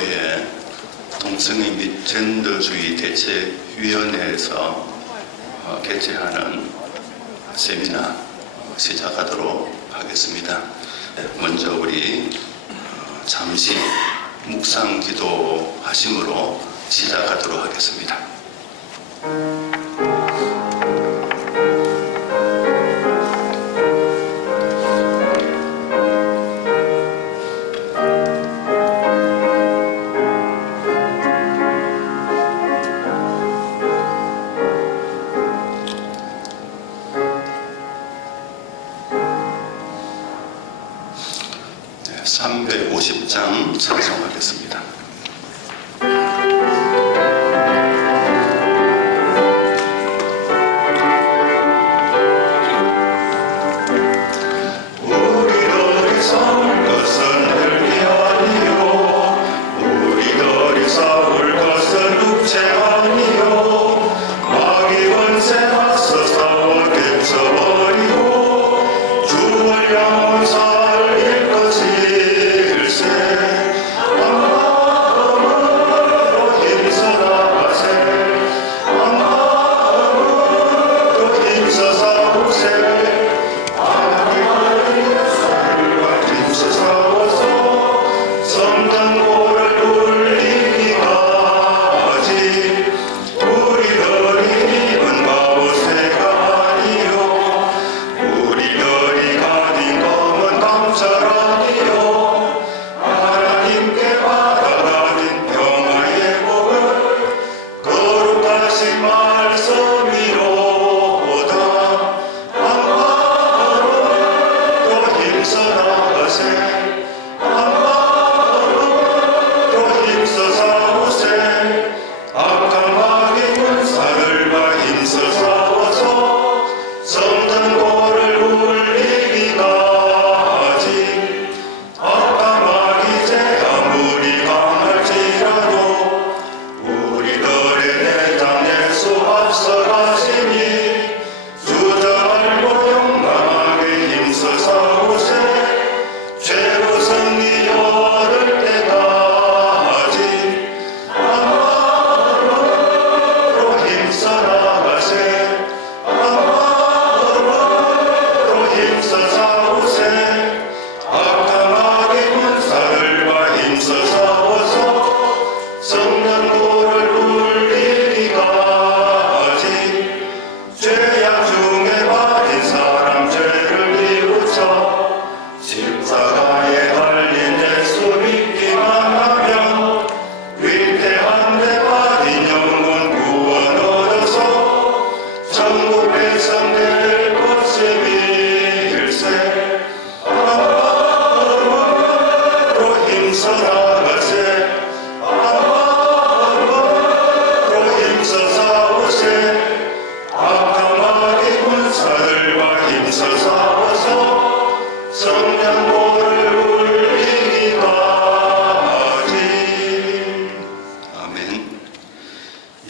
대구교회 동성애 및 젠더주의 대책위원회에서 개최하는 세미나 시작하도록 하겠습니다. 먼저 우리 잠시 묵상 기도 하심으로 시작하도록 하겠습니다. 네, 350장 찬송하겠습니다.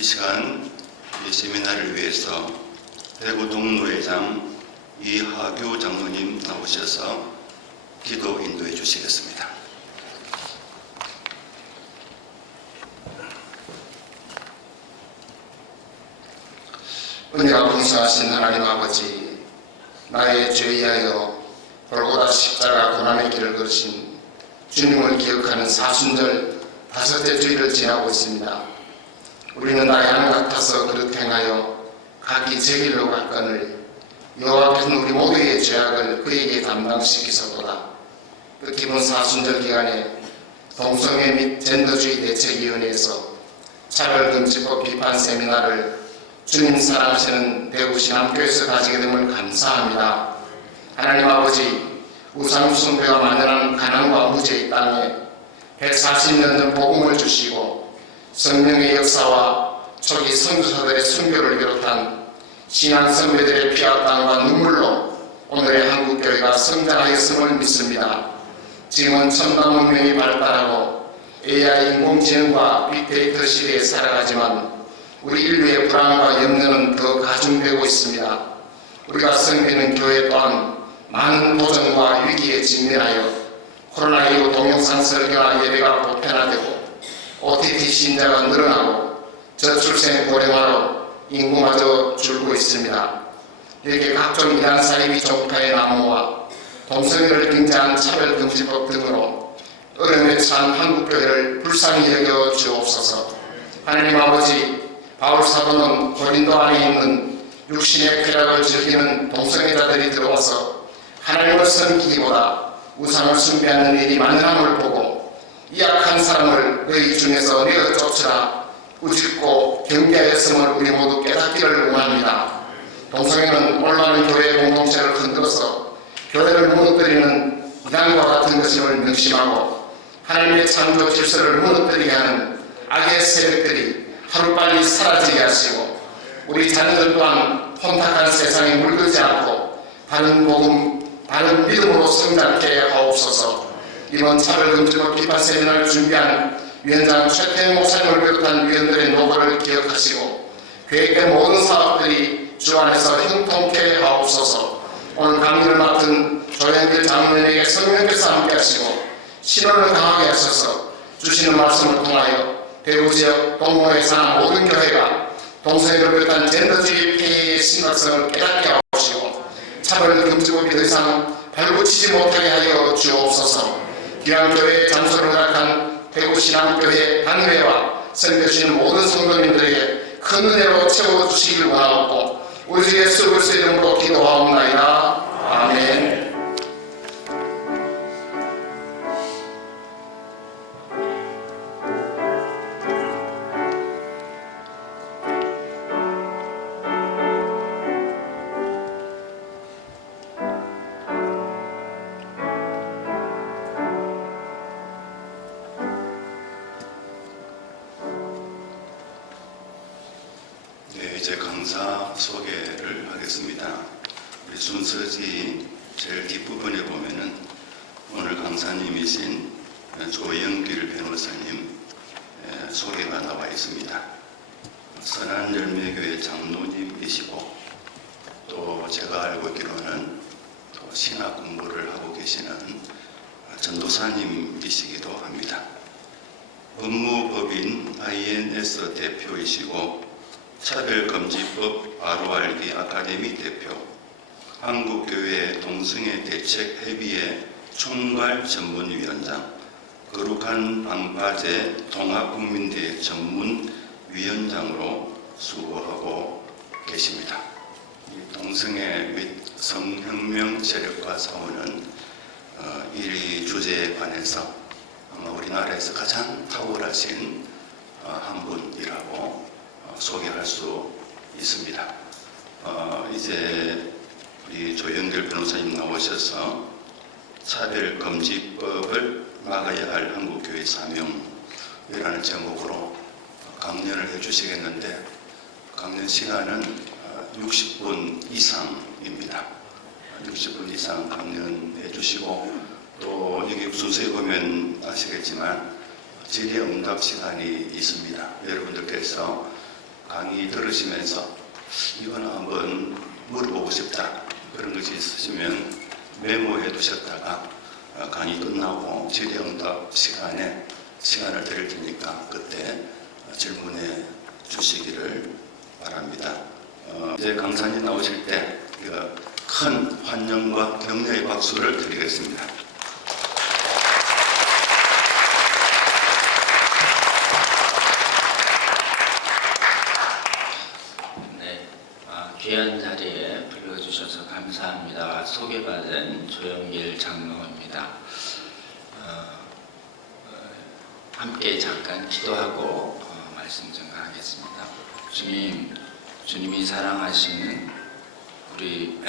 이 시간 이 세미나를 위해서 대구 동로회장 이하교 장로님 나오셔서 기도 인도해 주시겠습니다. 은혜가 풍성하신 하나님 아버지, 나의 죄에 의하여 골고다 십자가 고난의 길을 걸으신 주님을 기억하는 사순절 5째 주일을 지나고 있습니다. 우리는 나의 양 같아서 그릇 행하여 각기 제 길로 갔거늘 여호와께서는 우리 모두의 죄악을 그에게 담당시키소도다. 뜻깊은 사순절 기간에 동성애 및 젠더주의 대책위원회에서 차별금지법 비판 세미나를 주님 사랑하시는 대구 신암교회에서 가지게 됨을 감사합니다. 하나님 아버지, 우상 숭배가 만연한 가난과 무지의 땅에 140년 전 복음을 주시고 성령의 역사와 초기 선교사들의 순교를 비롯한 신앙 선배들의 피와 땀과 눈물로 오늘의 한국교회가 성장하였음을 믿습니다. 지금은 첨단 문명이 발달하고 AI 인공지능과 빅데이터 시대에 살아가지만 우리 인류의 불안과 염려는 더 가중되고 있습니다. 우리가 섬기는 교회 또한 많은 도전과 위기에 직면하여 코로나 이후 동영상 설교나 예배가 보편화되고 LGBTQ 신자가 늘어나고 저출생 고령화로 인구마저 줄고 있습니다. 이렇게 각종 이단 사이비 종파의 난무와 동성애를 빙자한 차별금지법 등으로 어려움에 처한 한국교회를 불쌍히 여겨 주옵소서. 하나님 아버지, 바울 사도는 고린도 안에 있는 육신의 쾌락을 즐기는 동성애자들이 들어와서 하나님을 섬기기보다 우상을 숭배하는 일이 많음을 보고 이 악한 사람을 너희 중에서 내어 쫓으라 우직고 경계하였음을 우리 모두 깨닫기를 원합니다. 동성애는 올바른 교회 공동체를 흔들어서 교회를 무너뜨리는 이단과 같은 것임을 명심하고 하나님의 창조 질서를 무너뜨리게 하는 악의 세력들이 하루빨리 사라지게 하시고 우리 자녀들 또한 혼탁한 세상에 물들지 않고 바른 복음, 바른 믿음으로 성장케 하옵소서. 이번 차별금지법 비판 세미나를 준비한 위원장 최태영 목사님을 비롯한 위원들의 노고를 기억하시고 계획된 모든 사업들이 주 안에서 형통케 하옵소서. 오늘 강의를 맡은 조영길 장로님에게 성령께서 함께하시고 신원을 강하게 하셔서 주시는 말씀을 통하여 대구 지역 동로에 사는 모든 교회가 동성애를 비롯한 젠더주의 폐해의 심각성을 깨닫게 하옵시고 차별금지법이 더 이상 발붙이지 못하게 하여 주옵소서. 귀한 교회의 장소를 허락한 대구신앙교회 단회와 섬겨주시는 모든 성도님들에게 큰 은혜로 채워주시길 원하옵고 우리 주 예수 그리스도의 이름으로 기도하옵나이다. 아멘. 네, 이제 강사 소개를 하겠습니다. 우리 순서지 제일 뒷부분에 보면은 오늘 강사님이신 조영길 변호사님 소개가 나와 있습니다. 선한열매교회 장로님이시고 또 제가 알고 있기로는 또 신학 공부를 하고 계시는 전도사님이시기도 합니다. 법무법인 INS 대표이시고 차별금지법 바로 알기 아카데미 대표, 한국교회 동성애 대책협의회 총괄 전문위원장, 거룩한 방파제 통합국민대회 전문위원장으로 수고하고 계십니다. 이 동성애 및 성혁명 세력과 싸우는 이 주제에 관해서 아마 우리나라에서 가장 탁월하신 한 분이라고 소개할 수 있습니다. 이제 우리 조영길 변호사님 나오셔서 차별금지법을 막아야 할 한국교회 사명이라는 제목으로 강연을 해주시겠는데 강연 시간은 60분 이상입니다. 60분 이상 강연해 주시고 또 여기 순서에 보면 아시겠지만 질의응답 시간이 있습니다. 여러분들께서 강의 들으시면서 이거는 한번 물어보고 싶다 그런 것이 있으시면 메모해 두셨다가 강의 끝나고 질의응답 시간에 시간을 드릴 테니까 그때 질문해 주시기를 바랍니다. 이제 강사님 나오실 때 큰 환영과 격려의 박수를 드리겠습니다. 귀한 자리에 불러주셔서 감사합니다. 소개받은 조영길 장로입니다. 함께 잠깐 기도하고 말씀 전하겠습니다. 주님이 사랑하시는 우리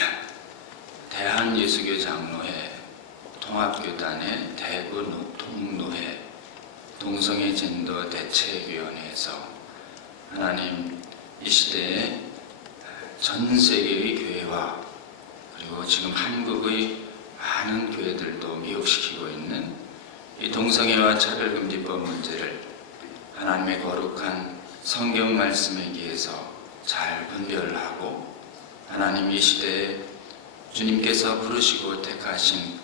대한예수교 장로회 통합교단의 대구 동로회 동성애 젠더 대책위원회에서 하나님 이 시대에 전 세계의 교회와 그리고 지금 한국의 많은 교회들도 미혹시키고 있는 이 동성애와 차별금지법 문제를 하나님의 거룩한 성경 말씀에 의해서 잘 분별하고 하나님 이 시대에 주님께서 부르시고 택하신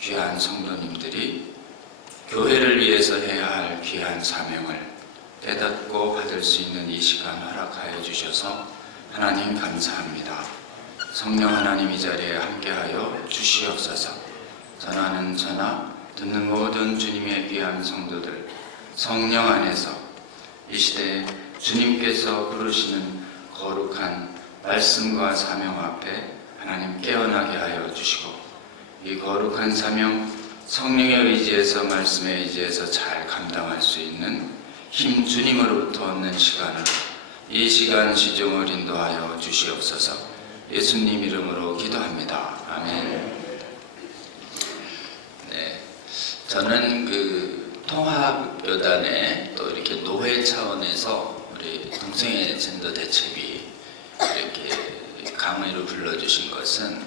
귀한 성도님들이 교회를 위해서 해야 할 귀한 사명을 깨닫고 받을 수 있는 이 시간 허락하여 주셔서 하나님 감사합니다. 성령 하나님 이 자리에 함께하여 주시옵소서. 전하는 전하, 듣는 모든 주님의 귀한 성도들, 성령 안에서 이 시대에 주님께서 부르시는 거룩한 말씀과 사명 앞에 하나님 깨어나게 하여 주시고, 이 거룩한 사명 성령의 의지에서, 말씀의 의지에서 잘 감당할 수 있는 힘 주님으로부터 얻는 시간으로 이 시간 시종을 인도하여 주시옵소서. 예수님 이름으로 기도합니다. 아멘. 네, 저는 그 통합여단에 또 이렇게 노회 차원에서 우리 동성애 젠더 대책위 이렇게 강의로 불러주신 것은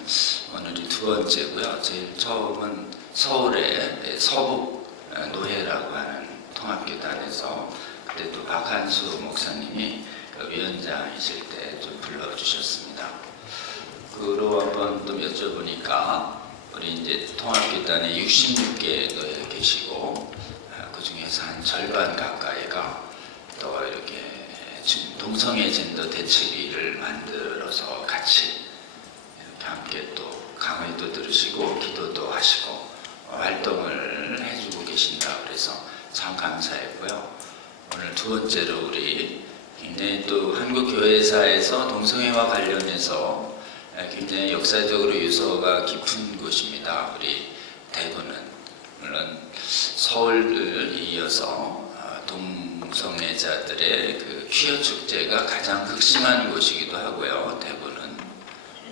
오늘이 두 번째고요. 제일 처음은 서울의 서북 노회라고 하는 통합교단에서 그때 또 박한수 목사님이 위원장이실 때 좀 불러주셨습니다. 그로 한번 또 여쭤보니까 우리 이제 통합교단에 66개 노예 계시고 그 중에서 한 절반 가까이가 또 이렇게 동성애 젠더 대책위를 만들어서 같이 이렇게 함께 또 강의도 들으시고 기도도 하시고 활동을 해주고 계신다 그래서 참 감사했고요. 오늘 두 번째로 우리 굉장히 또 한국 교회사에서 동성애와 관련해서 굉장히 역사적으로 유서가 깊은 곳입니다. 우리 대구는 물론 서울을 이어서 동성애자들의 그 퀴어 축제가 가장 극심한 곳이기도 하고요. 대구는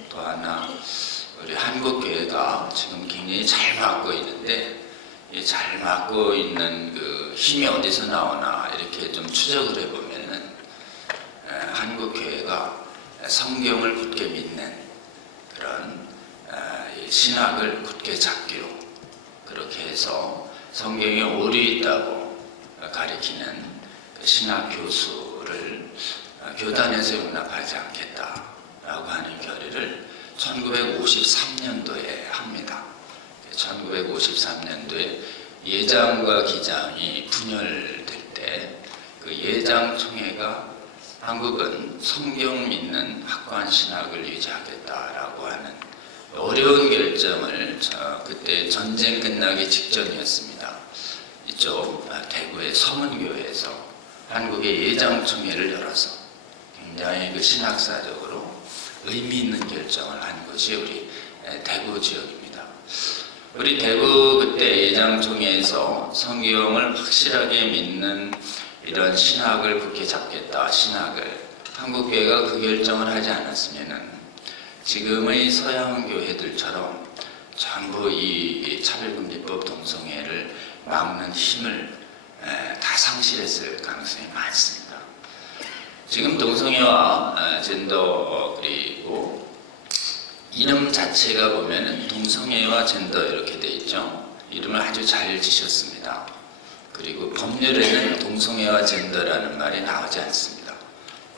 또 하나 우리 한국교회가 지금 굉장히 잘 맞고 있는데, 이 잘 맞고 있는 그 힘이 어디서 나오나 이렇게 좀 추적을 해보면은 한국교회가 성경을 굳게 믿는 그런 신학을 굳게 잡기로 그렇게 해서 성경에 오류 있다고 가리키는 그 신학 교수를 교단에서 용납하지 않겠다라고 하는 결의를 1953년도에 합니다. 1953년도에 예장과 기장이 분열될 때 그 예장총회가 한국은 성경 믿는 확고한 신학을 유지하겠다라고 하는 어려운 결정을 그때 전쟁 끝나기 직전이었습니다. 이쪽 대구의 서문교회에서 한국의 예장총회를 열어서 굉장히 그 신학사적으로 의미 있는 결정을 한 것이 우리 대구 지역입니다. 우리 대구 그때 예장총회에서 성경을 확실하게 믿는 이런 신학을 굳게 잡겠다, 신학을 한국교회가 그 결정을 하지 않았으면은 지금의 서양 교회들처럼 전부 이 차별금지법 동성애를 막는 힘을 다 상실했을 가능성이 많습니다. 지금 동성애와 젠더 그리고 이름 자체가 보면은 동성애와 젠더 이렇게 돼 있죠. 이름을 아주 잘 지셨습니다. 그리고 법률에는 동성애와 젠더라는 말이 나오지 않습니다.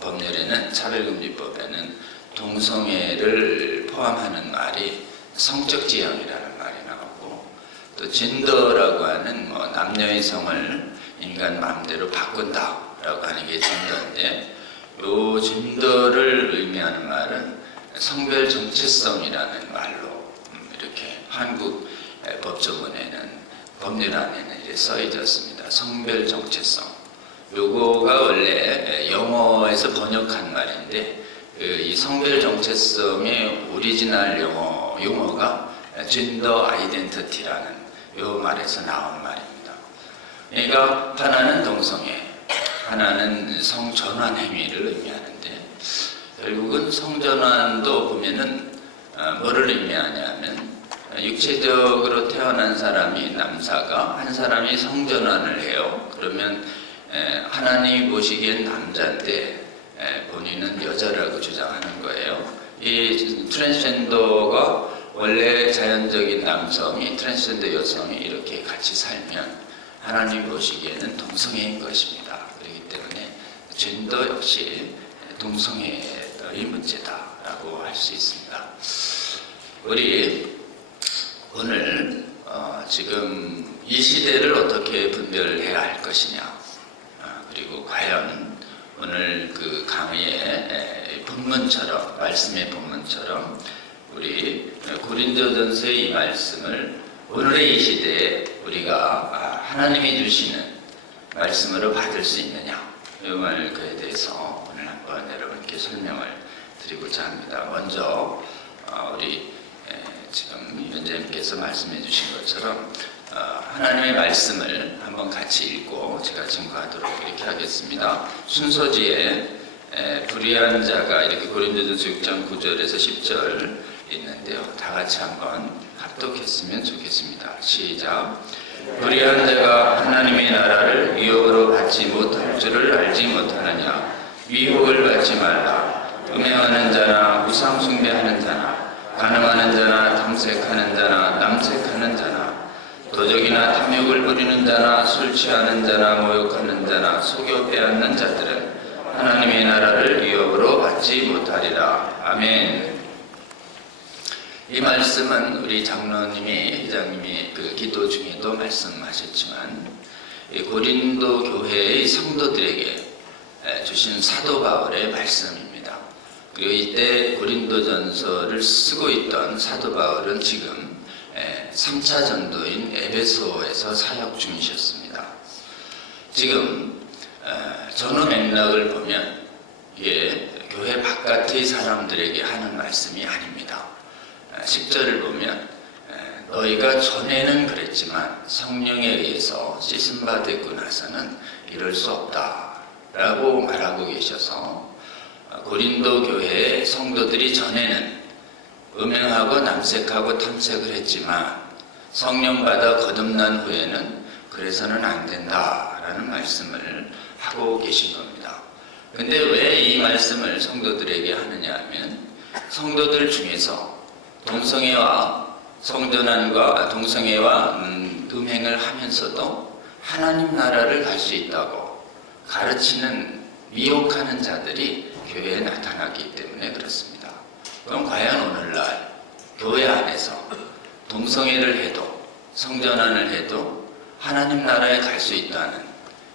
법률에는 차별금지법에는 동성애를 포함하는 말이 성적 지향이라는 말이 나오고, 또 젠더라고 하는 뭐 남녀의 성을 인간 마음대로 바꾼다라고 하는 게 젠더인데, 요 젠더를 의미하는 말은 성별 정체성이라는 말로 이렇게 한국 법조문에는 법률 안에는 이렇게 써있었습니다. 성별 정체성. 요거가 원래 영어에서 번역한 말인데 이 성별 정체성의 오리지널 영어 용어가 젠더 아이덴티티라는 요 말에서 나온 말입니다. 그러니까 하나는 동성애, 하나는 성전환 행위를 의미하는데, 결국은 성전환도 보면은 뭐를 의미하냐면 육체적으로 태어난 사람이 남사가 한 사람이 성전환을 해요. 그러면 하나님이 보시기엔 남자인데 본인은 여자라고 주장하는 거예요. 이 트랜스젠더가 원래 자연적인 남성이 트랜스젠더 여성이 이렇게 같이 살면 하나님 보시기에는 동성애인 것입니다. 그렇기 때문에 젠더 역시 동성애의 문제다라고 할 수 있습니다. 우리 오늘 지금 이 시대를 어떻게 분별해야 할 것이냐, 그리고 과연 오늘 그 강의의 본문처럼, 말씀의 본문처럼 우리 고린도전서의 이 말씀을 오늘의 이 시대에 우리가 하나님이 주시는 말씀으로 받을 수 있느냐, 이 말에 대해서 오늘 한번 여러분께 설명을 드리고자 합니다. 먼저 우리 지금 위원장님께서 말씀해 주신 것처럼 하나님의 말씀을 한번 같이 읽고 제가 증거하도록 이렇게 하겠습니다. 순서지에 불의한 자가 이렇게 고린도전서 6장 9절에서 10절 있는데요. 다 같이 한번 합독했으면 좋겠습니다. 시작. 불의한 자가 하나님의 나라를 위협으로 받지 못할 줄을 알지 못하느냐. 위협을 받지 말라. 음행하는 자나 우상 숭배하는 자나 간음하는 자나 탐색하는 자나 남색하는 자나 도적이나 탐욕을 부리는 자나 술 취하는 자나 모욕하는 자나 속여 빼앗는 자들은 하나님의 나라를 위협으로 받지 못하리라. 아멘. 이 말씀은 우리 장로님이, 회장님이 그 기도 중에도 말씀하셨지만 고린도 교회의 성도들에게 주신 사도 바울의 말씀입니다. 그리고 이때 고린도전서를 쓰고 있던 사도 바울은 지금 3차 전도인 에베소에서 사역 중이셨습니다. 지금 전후 맥락을 보면 이게 교회 바깥의 사람들에게 하는 말씀이 아닙니다. 10절을 보면 너희가 전에는 그랬지만 성령에 의해서 씻음 받고 나서는 이럴 수 없다 라고 말하고 계셔서 고린도 교회의 성도들이 전에는 음행하고 남색하고 탐색을 했지만 성령 받아 거듭난 후에는 그래서는 안 된다라는 말씀을 하고 계신 겁니다. 근데 왜 이 말씀을 성도들에게 하느냐 하면 성도들 중에서 동성애와 성전환과 동성애와 음행을 하면서도 하나님 나라를 갈 수 있다고 가르치는 미혹하는 자들이 교회에 나타났기 때문에 그렇습니다. 그럼 과연 오늘날 교회 안에서 동성애를 해도 성전환을 해도 하나님 나라에 갈 수 있다는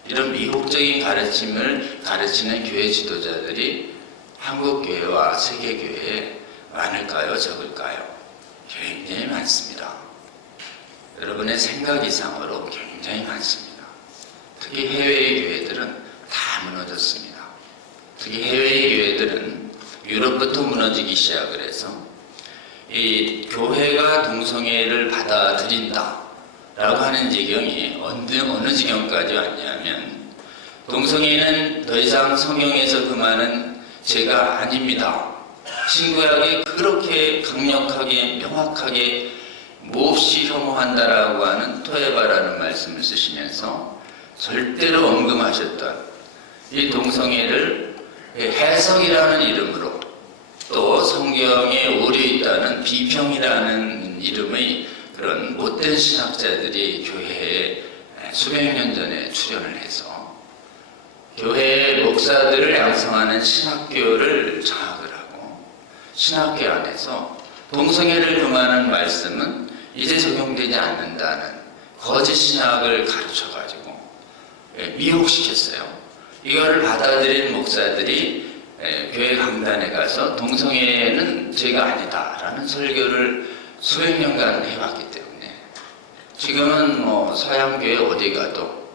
이런 미혹적인 가르침을 가르치는 교회 지도자들이 한국 교회와 세계 교회에 많을까요? 적을까요? 굉장히 많습니다. 여러분의 생각 이상으로 굉장히 많습니다. 특히 해외의 교회들은 다 무너졌습니다. 특히 해외의 교회들은 유럽부터 무너지기 시작을 해서 이 교회가 동성애를 받아들인다 라고 하는 지경이 어느 지경까지 왔냐면 동성애는 더 이상 성경에서 금하는 죄가 아닙니다. 신구약에 그렇게 강력하게 명확하게 몹시 혐오한다라고 하는 토에바라는 말씀을 쓰시면서 절대로 언급하셨던 이 동성애를 해석이라는 이름으로 또 성경에 오류 있다는 비평이라는 이름의 그런 못된 신학자들이 교회에 수백 년 전에 출연을 해서 교회의 목사들을 양성하는 신학교를 장악을 하고 신학교 안에서 동성애를 금하는 말씀은 이제 적용되지 않는다는 거짓 신학을 가르쳐가지고 미혹시켰어요. 이거를 받아들인 목사들이 교회 강단에 가서 동성애는 죄가 아니다라는 설교를 수백 년간 해왔기 때문에 지금은 뭐 서양교회 어디 가도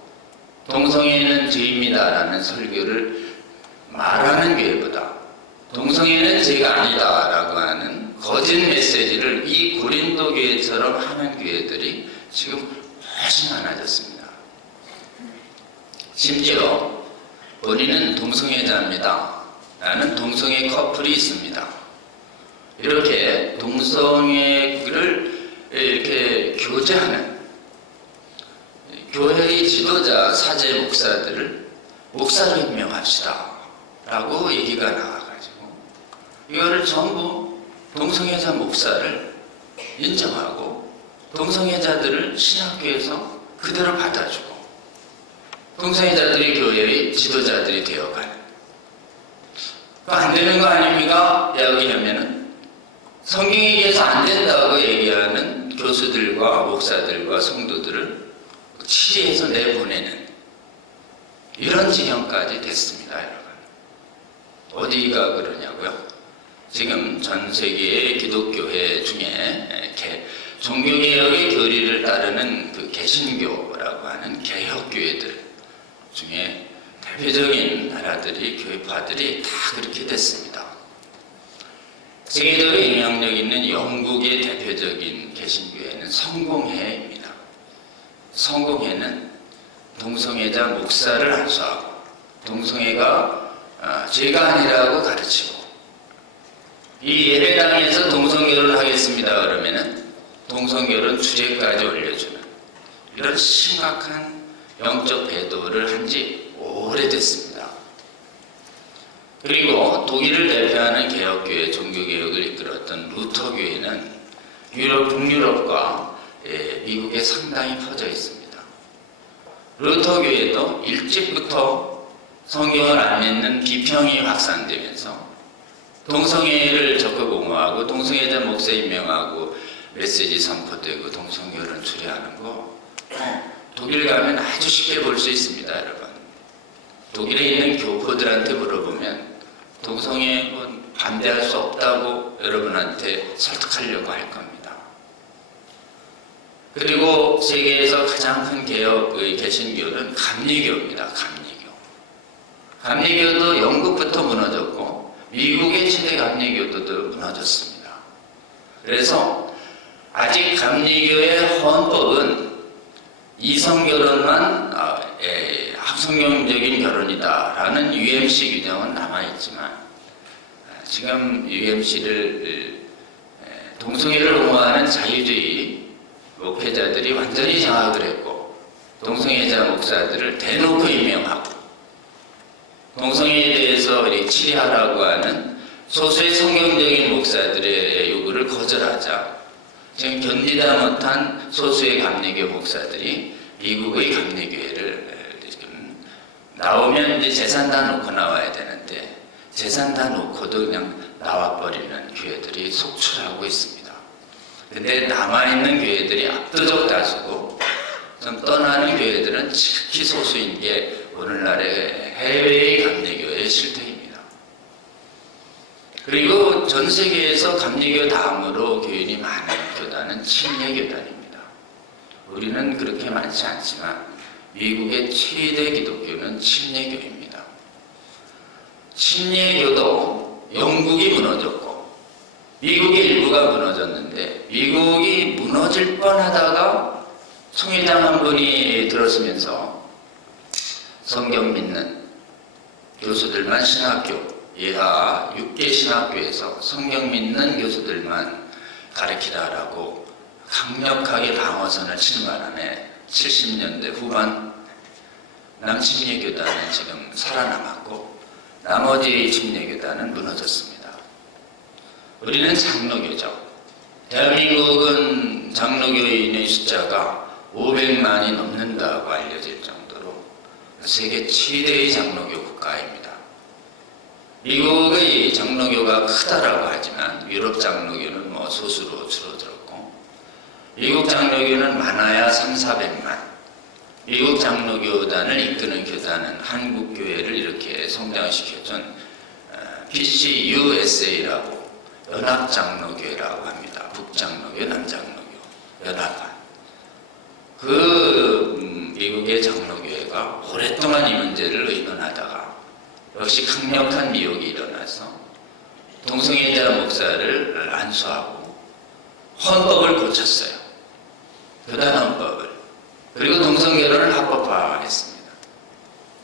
동성애는 죄입니다라는 설교를 말하는 교회보다 동성애는 죄가 아니다라고 하는 거짓 메시지를 이 고린도 교회처럼 하는 교회들이 지금 훨씬 많아졌습니다. 심지어 본인은 동성애자입니다 라는 동성애 커플이 있습니다. 이렇게 동성애를 이렇게 교제하는 교회의 지도자 사제 목사들을 목사로 임명합시다 라고 얘기가 나와가지고 이거를 전부 동성애자 목사를 인정하고 동성애자들을 신학교에서 그대로 받아주고 동성애자들이 교회의 지도자들이 되어가는 안 되는 거 아닙니까? 이야기하면은 성경에 의해서 안 된다고 얘기하는 교수들과 목사들과 성도들을 취재해서 내보내는 이런 지경까지 됐습니다, 여러분. 어디가 그러냐고요? 지금 전 세계의 기독교회 중에 종교개혁의 교리를 따르는 그 개신교라고 하는 개혁교회들 중에 대표적인 나라들이, 교회파들이 다 그렇게 됐습니다. 세계적으로 영향력 있는 영국의 대표적인 개신교회는 성공회입니다. 성공회는 동성애자 목사를 안수하고 동성애가 죄가 아니라고 가르치고, 이 예배당에서 동성결혼을 하겠습니다 그러면은 동성결혼 주례까지 올려주는 이런 심각한 영적 배도를 한 지 오래됐습니다. 그리고 독일을 대표하는 개혁교회, 종교개혁을 이끌었던 루터교회는 유럽, 북유럽과 미국에 상당히 퍼져 있습니다. 루터교회도 일찍부터 성경을 안 믿는 비평이 확산되면서 동성애를 적극 옹호하고 동성애자 목사 임명하고 메시지 선포되고 동성결혼 주례하는 거 독일 가면 아주 쉽게 볼 수 있습니다. 여러분, 독일에 있는 교포들한테 물어보면 동성애 반대할 수 없다고 여러분한테 설득하려고 할 겁니다. 그리고 세계에서 가장 큰 개혁의 개신교는 감리교입니다. 감리교도 영국부터 무너졌고 미국의 최대 감리교도도 무너졌습니다. 그래서 아직 감리교의 헌법은 이성결혼만 합성경적인 결혼이다라는 UMC 규정은 남아있지만, 지금 UMC를 동성애를 옹호하는 자유주의 목회자들이 완전히 장악을 했고 동성애자 목사들을 대놓고 임명하고 동성애에 대해서 치리하라고 하는 소수의 성경적인 목사들의 요구를 거절하자 지금 견디다 못한 소수의 감리교 목사들이 미국의 감리교회를 지금 나오면 이제 재산 다 놓고 나와야 되는데 재산 다 놓고도 그냥 나와버리는 교회들이 속출하고 있습니다. 근데 남아있는 교회들이 압도적 다수고 좀 떠나는 교회들은 지극히 소수인 게 오늘날의 해외의 감리교의 실태입니다. 그리고 전 세계에서 감리교 다음으로 교인이 많은 교단은 침례교단입니다. 우리는 그렇게 많지 않지만 미국의 최대 기독교는 침례교입니다. 침례교도 영국이 무너졌고 미국의 일부가 무너졌는데 미국이 무너질 뻔하다가 총회장 한 분이 들었으면서 성경 믿는 교수들만 신학교, 예하 6개 신학교에서 성경 믿는 교수들만 가르치라라고 강력하게 방어선을 치는 바람에 70년대 후반 남침례교단은 지금 살아남았고 나머지 침례교단은 무너졌습니다. 우리는 장로교죠. 대한민국은 장로교인의 숫자가 500만이 넘는다고 알려질 정도로 세계 최대의 장로교 국가입니다. 미국의 장로교가 크다라고 하지만 유럽 장로교는 소수로 줄어들었고 미국 장로교는 많아야 3,400만. 미국 장로교단을 이끄는 교단은 한국교회를 이렇게 성장시켜준 PCUSA라고 연합장로교회라고 합니다. 북장로교, 남장로교, 연합한. 미국의 장로교회가 오랫동안 이 문제를 의논하다가 역시 강력한 미혹이 일어나서 동성애자 목사를 안수하고 헌법을 고쳤어요. 교단 헌법을. 그리고 동성결혼을 합법화했습니다.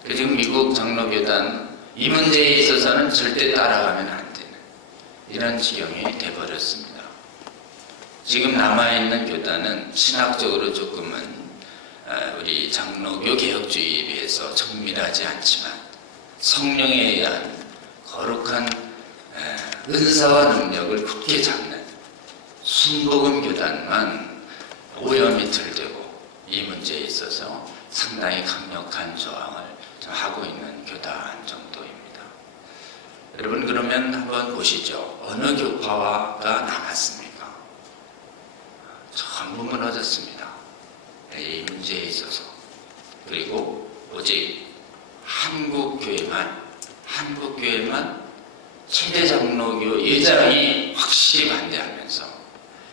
지금 미국 장로교단 이 문제에 있어서는 절대 따라가면 안 되는 이런 지경이 돼버렸습니다. 지금 남아있는 교단은 신학적으로 조금은 우리 장로교 개혁주의에 비해서 정밀하지 않지만 성령에 의한 거룩한 은사와 능력을 굳게 잡는 순복음 교단만 오염이 들되고 이 문제에 있어서 상당히 강력한 저항을 하고 있는 교단 정도입니다. 여러분, 그러면 한번 보시죠. 어느 교파가 남았습니까? 전부 무너졌습니다. 이 문제에 있어서. 그리고 오직 한국교회만 최대 장로교 예장이 확실히 반대하면서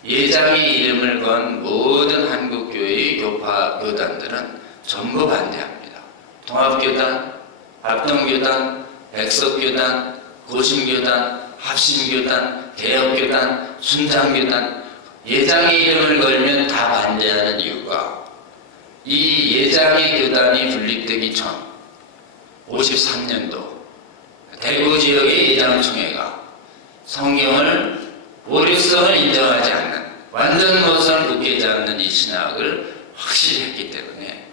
예장의 이름을 건 모든 한국교회의 교단들은 전부 반대합니다. 통합교단, 합동교단, 백석교단, 고심교단, 합심교단, 개혁교단, 순장교단, 예장의 이름을 걸면 다 반대하는 이유가 이 예장의 교단이 분립되기 전 53년도 대구 지역의 예장총회가 성경을 오류성을 인정하지 않는 완전 모성을 굳게 않는 이 신학을 확실히 했기 때문에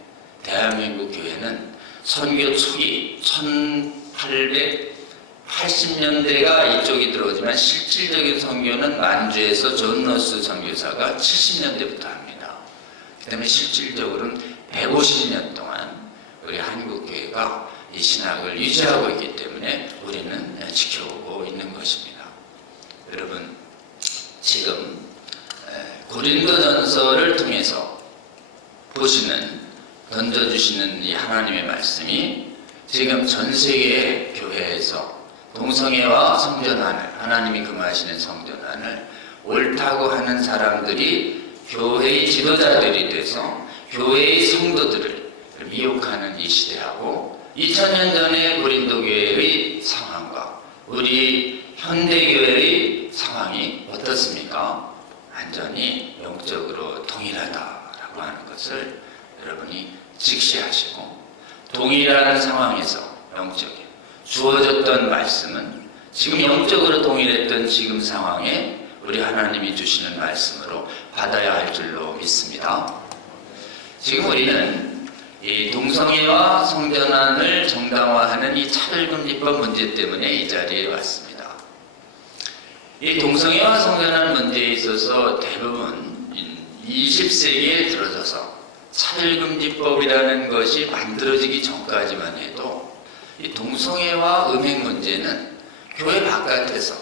대한민국 교회는 선교 초기 1880년대가 이쪽이 들어오지만 실질적인 선교는 만주에서 존 러스 선교사가 70년대부터 합니다. 그 다음에 실질적으로는 150년 동안 우리 한국교회가 이 신학을 유지하고 있기 때문에 우리는 지켜오고 있는 것입니다. 여러분, 지금 고린도전서를 통해서 보시는, 던져주시는 이 하나님의 말씀이 지금 전 세계의 교회에서 동성애와 성전환을, 하나님이 금하시는 성전환을 옳다고 하는 사람들이 교회의 지도자들이 돼서 교회의 성도들을 미혹하는 이 시대하고 2000년 전의 고린도교회의 상황과 우리 현대교회의 상황이 어떻습니까? 완전히 영적으로 동일하다라고 하는 것을 여러분이 직시하시고, 동일한 상황에서 영적인 주어졌던 말씀은 지금 영적으로 동일했던 지금 상황에 우리 하나님이 주시는 말씀으로 받아야 할 줄로 믿습니다. 지금 우리는 이 동성애와 성전환을 정당화하는 이 차별금지법 문제 때문에 이 자리에 왔습니다. 이 동성애와 성전환 문제에 있어서 대부분 20세기에 들어서서 차별금지법이라는 것이 만들어지기 전까지만 해도 이 동성애와 음행 문제는 교회 바깥에서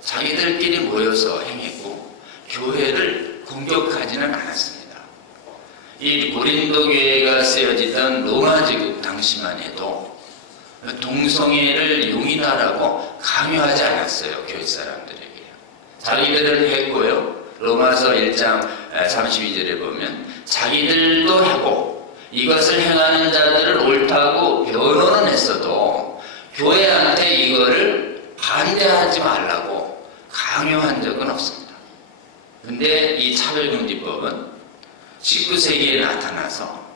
자기들끼리 모여서 행했고 교회를 공격하지는 않았습니다. 이 고린도 교회가 쓰여지던 로마 제국 당시만 해도 동성애를 용인하라고 강요하지 않았어요. 교회 사람들에게. 자기들은 했고요. 로마서 1장 32절에 보면 자기들도 하고 이것을 행하는 자들을 옳다고 변호는 했어도 교회한테 이거를 반대하지 말라고 강요한 적은 없습니다. 근데 이 차별금지법은 19세기에 나타나서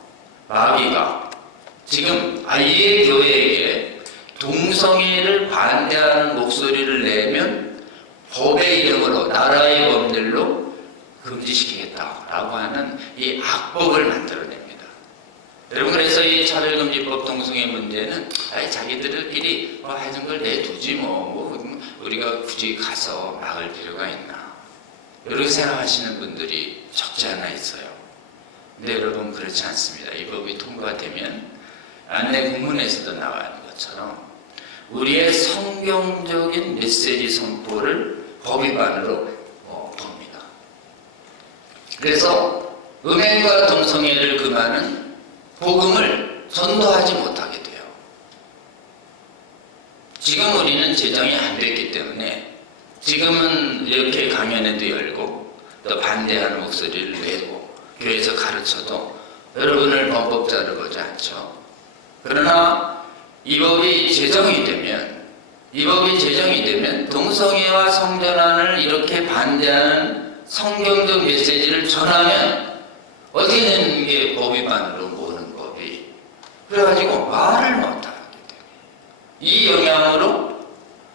마귀가 지금 아예 교회에게 동성애를 반대하는 목소리를 내면 법의 이름으로 나라의 법률로 금지시키겠다라고 하는 이 악법을 만들어냅니다. 여러분, 그래서 이 차별금지법 동성애 문제는 자기들끼리 하는 걸 내두지 뭐 우리가 굳이 가서 막을 필요가 있나, 이렇게 생각하시는 분들이 적지 않아 있어요. 근데 여러분, 그렇지 않습니다. 이 법이 통과되면 안내 공문에서도 나와 있는 것처럼 우리의 성경적인 메시지 선포를 법 위반으로 봅니다. 그래서 음행과 동성애를 금하는 복음을 전도하지 못하게 돼요. 지금 우리는 제정이 안 됐기 때문에 지금은 이렇게 강연회도 열고 또 반대하는 목소리를 내고 교회에서 가르쳐도 여러분을 범법자로 보지 않죠. 그러나 이 법이 제정이 되면 동성애와 성전환을 이렇게 반대하는 성경적 메시지를 전하면 어떻게 되는 게 법 위반으로 보는 법이, 그래가지고 말을 못하게 돼요. 이 영향으로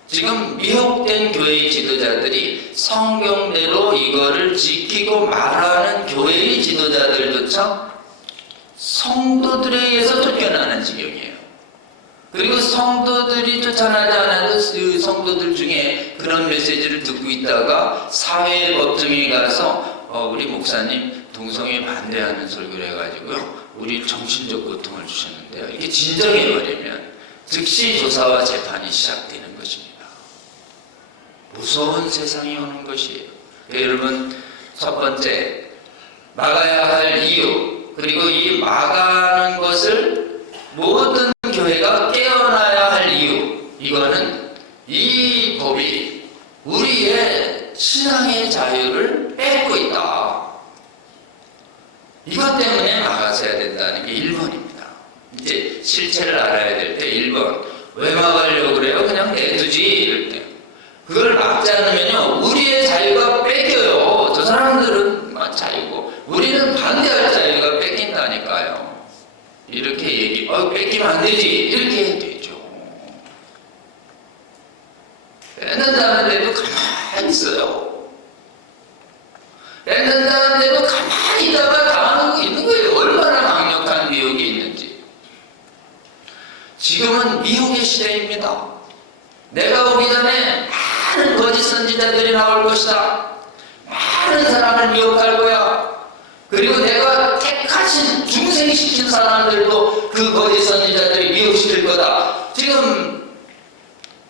지금 미혹된 교회의 지도자들이 성경대로 이거를 지키고 말하는 교회의 지도자들조차 성도들에 의해서 쫓겨나는 지경이에요. 그리고 성도들이 쫓아나지 않아도 그 성도들 중에 그런 메시지를 듣고 있다가 사회법정에 가서 우리 목사님 동성애 반대하는 설교를 해가지고요 우리 정신적 고통을 주셨는데요, 이렇게 진정해버리면 즉시 조사와 재판이 시작되는 것입니다. 무서운 세상이 오는 것이에요. 여러분, 첫 번째 막아야 할 이유, 그리고 이 막아는 것을 모든 교회가 깨어나야 할 이유, 이거는 이 될 때 1번 왜 막으려고 그래요? 그냥 내두지 이럴 때 그걸 막지 않으면요 우리의 자유가 뺏겨요. 저 사람들은 자유고 우리는 반대할 자유가 뺏긴다니까요. 이렇게 뺏기면 안 되지 이렇게 해야 되죠. 뺏는다는데도 가만히 있어요. 뺏는다는데도 가만히 있다가 당하고 있는 거예요. 얼마나 강력한 미혹이 있는지. 지금은 미혹의 시대입니다. 내가 오기 전에 많은 거짓 선지자들이 나올 것이다. 많은 사람을 미혹할 거야. 그리고 내가 택하신 중생시킨 사람들도 그 거짓 선지자들이 미혹시킬 거다. 지금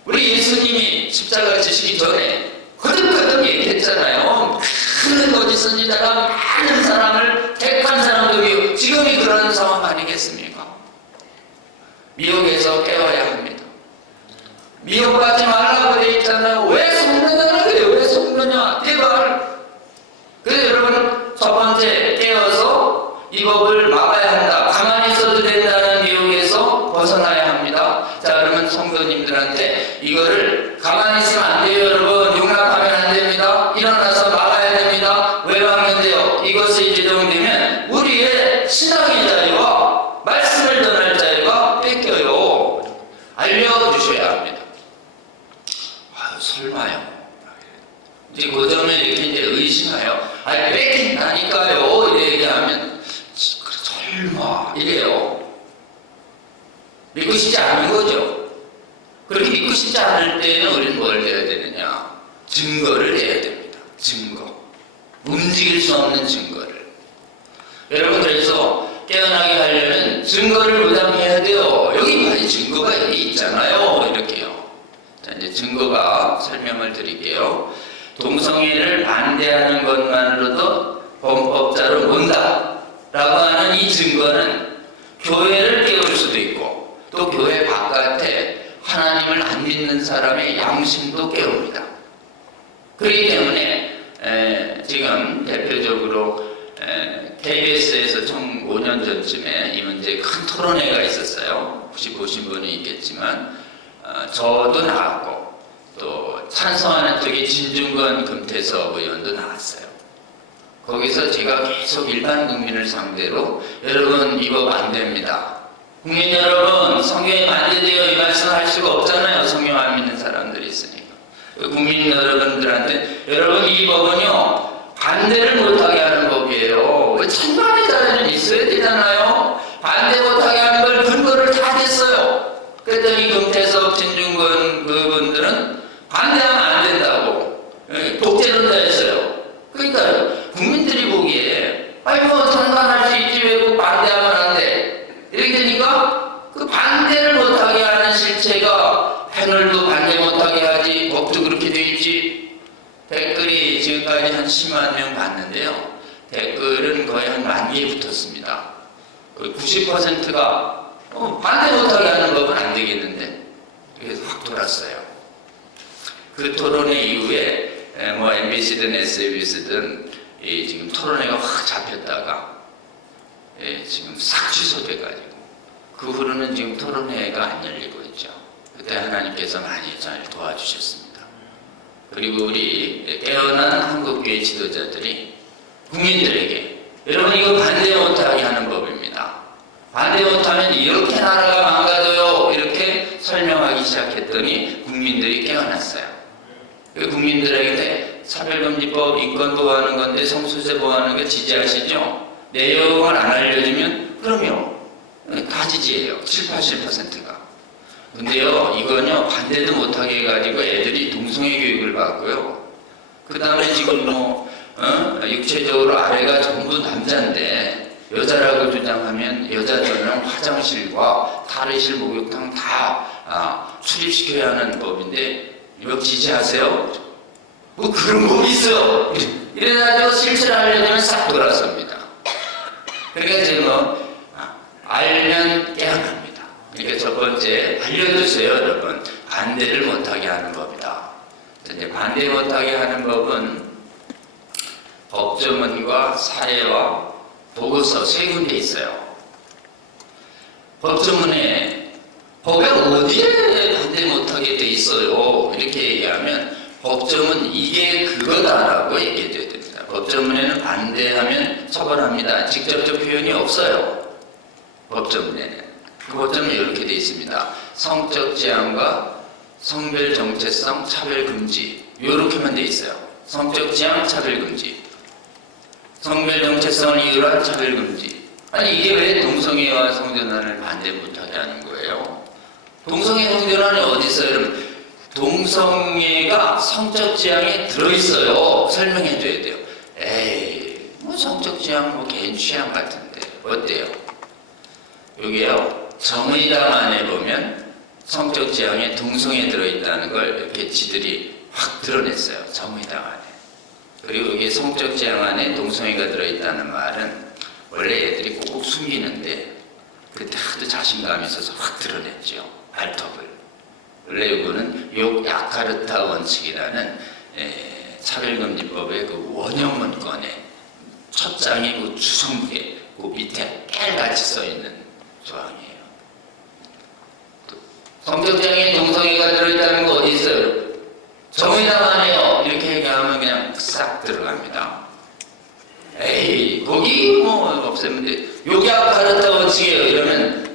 우리 예수님이 십자가 지시기 전에 거듭거듭 얘기했잖아요. 큰 거짓 선지자가 많은 사람을 택한 사람도 미혹. 지금이 그런 상황 아니겠습니까? 미혹에서 깨어야 합니다. 미혹하지 말라고 되어 있잖아요. 왜 속느냐는 거예요. 왜 속느냐? 대발. 그래서 여러분 첫 번째 깨어서 이 법을 막아야 한다. 가만히 있어도 된다는 미혹에서 벗어나야 합니다. 자, 그러면 성도님들한테 이거를 가만히 있으면 안 돼요. 여러분 용납하면 안 됩니다. 일어나서 막아야 됩니다. 왜 막는데요? 이것이 제정되면 우리의 신앙의 자유와 말씀을 전할 자유가 뺏겨요. 알려주셔야 합니다. 설마요. 이제 그 점에 이렇게 이제 의심하여, 뺏긴다니까요. 이렇게 얘기하면, 설마, 이래요. 믿고 싶지 않은 거죠. 그렇게 믿고 싶지 않을 때는 우리는 뭘 해야 되느냐? 증거를 내야 됩니다. 증거. 움직일 수 없는 증거를. 여러분, 그래서 깨어나게 하려면 증거를 무장해야 돼요. 여기 봐요. 증거가 여기 있잖아요. 이렇게요. 자, 이제 증거가 설명을 드릴게요. 동성애를 반대하는 것만으로도 범법자로 본다 라고 하는 이 증거는 교회를 깨울 수도 있고 또 교회 바깥에 하나님을 안 믿는 사람의 양심도 깨웁니다. 그렇기 때문에 지금 대표적으로 KBS에서 5년 전쯤에 이 문제에 큰 토론회가 있었어요. 혹시 보신 분은 있겠지만 저도 나왔고 또 찬성하는 쪽에 진중권 금태섭 의원도 나왔어요. 거기서 제가 계속 일반 국민을 상대로 여러분 이 법 안 됩니다. 국민 여러분 성경에 반대되어 이 말씀 할 수가 없잖아요. 성경 안 믿는 사람들이 있으니까. 국민 여러분들한테 여러분 이 법은요 반대를 못하게 하는 법이에요. 천만의 자리는 있어야 되잖아요. 반대 못하게 하는 걸 근거를 다 댔어요. 그랬더니 금태섭 진중권 그분들은 반대하면 안 된다고 독재론자 했어요. 그러니까 국민들이 보기에 뭐 찬반할 수 있지 왜 꼭 반대하면 안 돼. 이렇게 되니까 그 반대를 못하게 하는 실체가 패널도 반대 못하게 하지 법도 그렇게 돼 있지. 댓글이 지금까지 한 10만 명 봤는데요. 댓글은 거의 한 10,000개 붙었습니다. 90%가 반대 못하게 하는 법은 안 되겠는데 그래서 확 돌았어요. 그 토론회 이후에 뭐 MBC든 SBS든 지금 토론회가 확 잡혔다가 지금 싹 취소돼가지고 그 후로는 지금 토론회가 안 열리고 있죠. 그때 하나님께서 많이 잘 도와주셨습니다. 그리고 우리 깨어난 한국교회 지도자들이 국민들에게 여러분 이거 반대 못하게 하는 법입니다. 반대 못하면 이렇게 나라가 망가져요. 이렇게 설명하기 시작했더니 국민들이 깨어났어요. 국민들에게 차별금지법 인권 보호하는 건데 성소수자 보호하는 거 지지하시죠? 내용을 안 알려주면 그럼요. 다 지지해요. 70~80%가. 근데요 이건요 반대도 못하게 해가지고 애들이 동성애 교육을 받고요. 그 다음에 지금 육체적으로 아래가 전부 남자인데 여자라고 주장하면 여자들은 화장실과 탈의실 목욕탕 다 출입시켜야 하는 법인데 이거 지지하세요? 뭐 그런 법이 있어요. 이래가지고 실체를 알려주면 싹 돌아섭니다. 그러니까 지금 알면 깨어납니다. 그러니까 첫 번째 알려주세요 여러분. 반대를 못하게 하는 법이다. 이제 반대 못하게 하는 법은 법조문과 사례와 보고서 3군데 있어요. 법조문에 법에 어디에 반대 못하게 돼 있어요? 이렇게 얘기하면 법조문 이게 그거다라고 얘기해줘야 됩니다. 법조문에는 반대하면 처벌합니다. 직접적 표현이 없어요. 법조문에는. 그 법조문에 이렇게 돼 있습니다. 성적 지향과 성별 정체성 차별 금지 이렇게만 돼 있어요. 성적 지향 차별 금지, 성별 정체성을 이유로 한 차별 금지. 아니 이게 왜 동성애와 성전환을 반대 못하게 하는 거예요? 동성애 성전환이 어디 있어요? 여러분 동성애가 성적 지향에 들어있어요. 설명해줘야 돼요. 에이 뭐 성적 지향 뭐 개인 취향 같은데 어때요? 여기요 정의당 안에 보면 성적 지향에 동성애 들어있다는 걸 이렇게 지들이 확 드러냈어요. 정의당 안에. 그리고 여기에 성적 지향 안에 동성애가 들어있다는 말은 원래 애들이 꼭 숨기는데 그때 하도 자신감이 있어서 확 드러냈죠. 발톱을. 원래 이거는 욕 야카르타 원칙이라는 차별금지법의 그 원형 문건에 첫 장이 그 주성부에 그 밑에 깨알같이 써있는 조항이에요. 성적장애 동성애가 들어있다는 거 어디 있어요? 정의당 안에요. 이렇게 얘기하면 그냥 싹 들어갑니다. 에이 거기 뭐 없애면 돼. 욕이 야카르타 원칙이에요. 이러면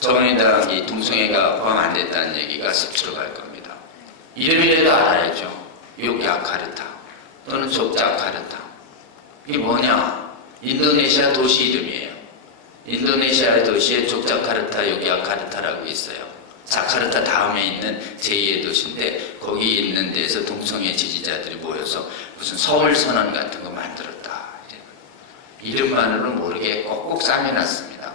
정의당이 동성애가 포함 안 됐다는 얘기가 습치로 갈 겁니다. 이름이라도 알아야죠. 욕야카르타 또는 족자카르타. 이게 뭐냐? 인도네시아 도시 이름이에요. 인도네시아 도시에 족자카르타, 욕야카르타라고 있어요. 자카르타 다음에 있는 제2의 도시인데 거기 있는 데서 동성애 지지자들이 모여서 무슨 서울 선언 같은 거 만들었다. 이름만으로 모르게 꼭꼭 싸매놨습니다.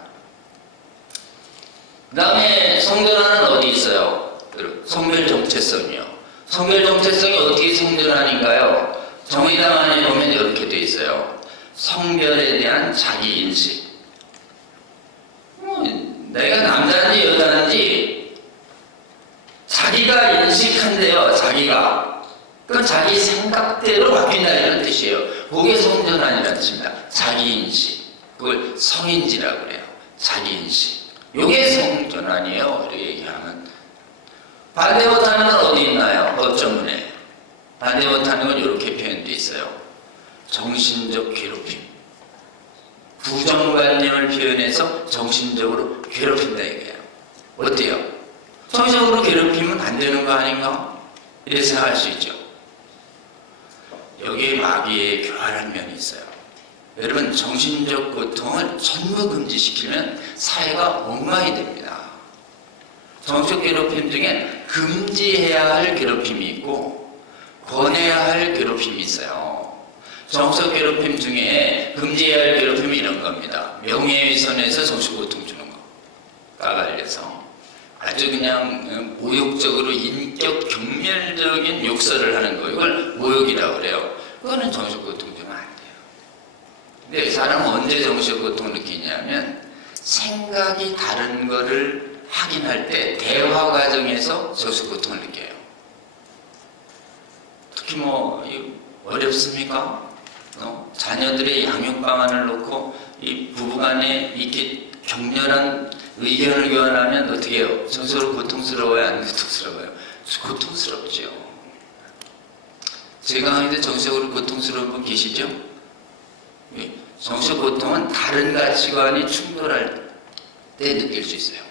그 다음에 성전환은 어디 있어요? 성별 정체성이요. 성별 정체성이 어떻게 성전환인가요? 정의당 안에 보면 이렇게 돼 있어요. 성별에 대한 자기 인식. 내가 남자인지 여자인지 자기가 인식한대요. 자기가. 그건 자기 생각대로 바뀐다 이런 뜻이에요. 그게 성전환이라는 뜻입니다. 자기 인식. 그걸 성인지라고 그래요. 자기 인식. 요게 성전환이에요. 이렇게 얘기하면. 반대 못하는 건 어디 있나요? 법조문에. 반대 못하는 건 이렇게 표현되어 있어요. 정신적 괴롭힘. 부정관념을 표현해서 정신적으로 괴롭힌다 이거예요. 어때요? 정신적으로 괴롭히면 안 되는 거 아닌가? 이렇게 생각할 수 있죠. 여기에 마귀의 교활한 면이 있어요. 여러분 정신적 고통을 전부 금지시키면 사회가 엉망이 됩니다. 정신적 괴롭힘 중에 금지해야 할 괴롭힘이 있고 권해야 할 괴롭힘이 있어요. 정신적 괴롭힘 중에 금지해야 할 괴롭힘이 이런 겁니다. 명예훼손해서 정신적 고통 주는 거. 까발려서 아주 그냥 모욕적으로 인격 경멸적인 욕설을 하는 거. 이걸 모욕이라고 그래요. 그거는 정신적 고통 주면 안 돼요. 근데 사람은 언제 정신적 고통을 느끼냐면 생각이 다른 거를 확인할 때 대화 과정에서 정신적 고통을 느껴요. 특히 뭐 어렵습니까? 자녀들의 양육 방안을 놓고 이 부부간에 이렇게 격렬한 의견을 교환하면 어떻게 해요? 정서로 고통스러워요? 안 고통스러워요? 고통스럽죠. 제가 하는데 정서적으로 고통스러운 분 계시죠? 정서 고통은 다른 가치관이 충돌할 때 느낄 수 있어요.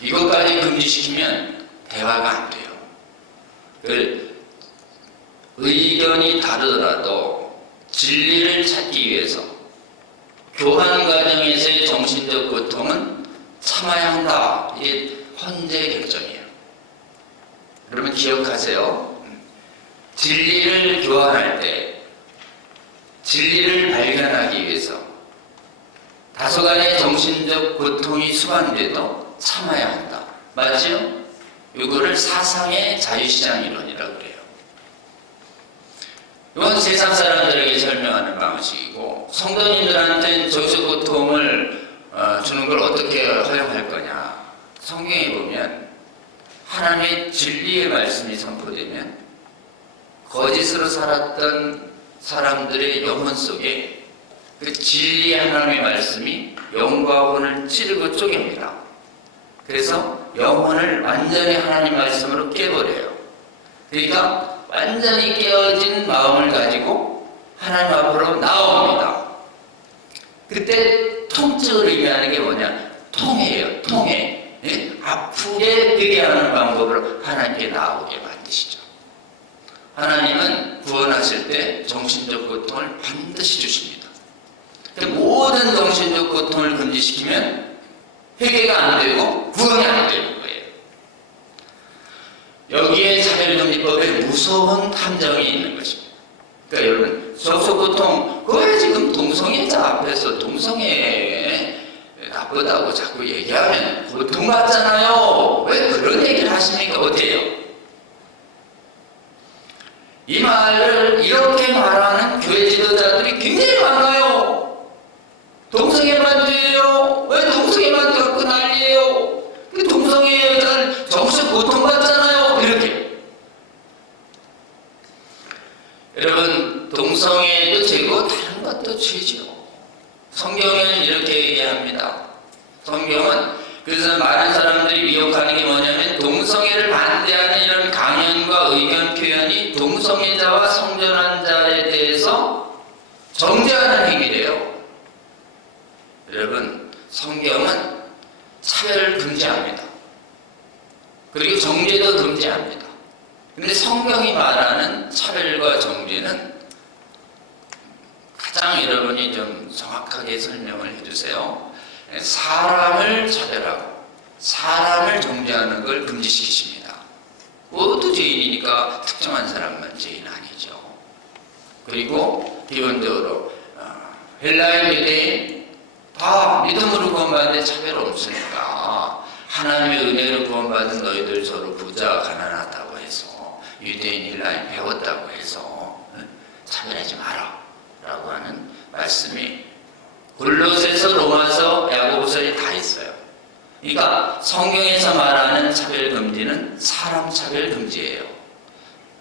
이것까지 금지시키면 대화가 안 돼요. 의견이 다르더라도 진리를 찾기 위해서 교환 과정에서의 정신적 고통은 참아야 한다. 이게 헌재 결정이에요. 그러면 기억하세요. 진리를 교환할 때 진리를 발견하기 위해서 다소간의 정신적 고통이 수반돼도 참아야 한다. 맞죠? 이거를 사상의 자유시장 이론이라고 그래요. 이건 세상 사람들에게 설명하는 방식이고 성도님들한테는 정신적 고통을 주는 걸 어떻게 허용할 거냐. 성경에 보면 하나님의 진리의 말씀이 선포되면 거짓으로 살았던 사람들의 영혼 속에 그 진리의 하나님의 말씀이 영과 혼을 찌르고 쪼갭니다. 그래서 영혼을 완전히 하나님 말씀으로 깨버려요. 그러니까 완전히 깨어진 마음을 가지고 하나님 앞으로 나옵니다. 그때 통증을 의미하는 게 뭐냐? 통해예요. 통해. 예? 아프게 회개하는 방법으로 하나님께 나오게 만드시죠. 하나님은 구원하실 때 정신적 고통을 반드시 주십니다. 모든 정신적 고통을 금지시키면 회개가 안 되고 구원이 안 되는 거예요. 여기에 차별금지법에 무서운 탐정이 있는 것입니다. 그러니까 여러분, 접속고통, 그걸 지금 동성애자 앞에서 동성애 나쁘다고 자꾸 얘기하면 고통받잖아요. 왜 그런 얘기를 하십니까? 어때요? 이 말을 이렇게 말하는 교회 지도자들이 굉장히 많아요. 동성애만 돼요. 왜 동성애만 갖고 난리예요? 그 동성애 여자는 정신 고통받잖아요. 이렇게. 여러분, 동성애도 죄고 다른 것도 죄죠. 성경은 이렇게 얘기합니다. 성경은 그래서 많은 사람들이 미혹하는 게 뭐냐면 동성애를 반대하는 이런 강연과 의견 표현이 동성애자와 성전환 자에 대해서 정죄하는 행위래요. 여러분, 성경은 차별을 금지합니다. 그리고 정죄도 금지합니다. 근데 성경이 말하는 차별과 정죄는 가장 여러분이 좀 정확하게 설명을 해주세요. 사람을 차별하고 사람을 정죄하는 걸 금지시키십니다. 모두 죄인이니까 특정한 사람만 죄인 아니죠. 그리고 기본적으로 헬라인 유대인 다 믿음으로 구원받는데 차별 없으니까 하나님의 은혜로 구원받은 너희들 서로 부자 가난하다고 해서 유대인 헬라인 배웠다고 해서 차별하지 마라 라고 하는 말씀이 골로새서, 로마서, 야고보서에 다 있어요. 그러니까 성경에서 말하는 차별 금지는 사람 차별 금지예요.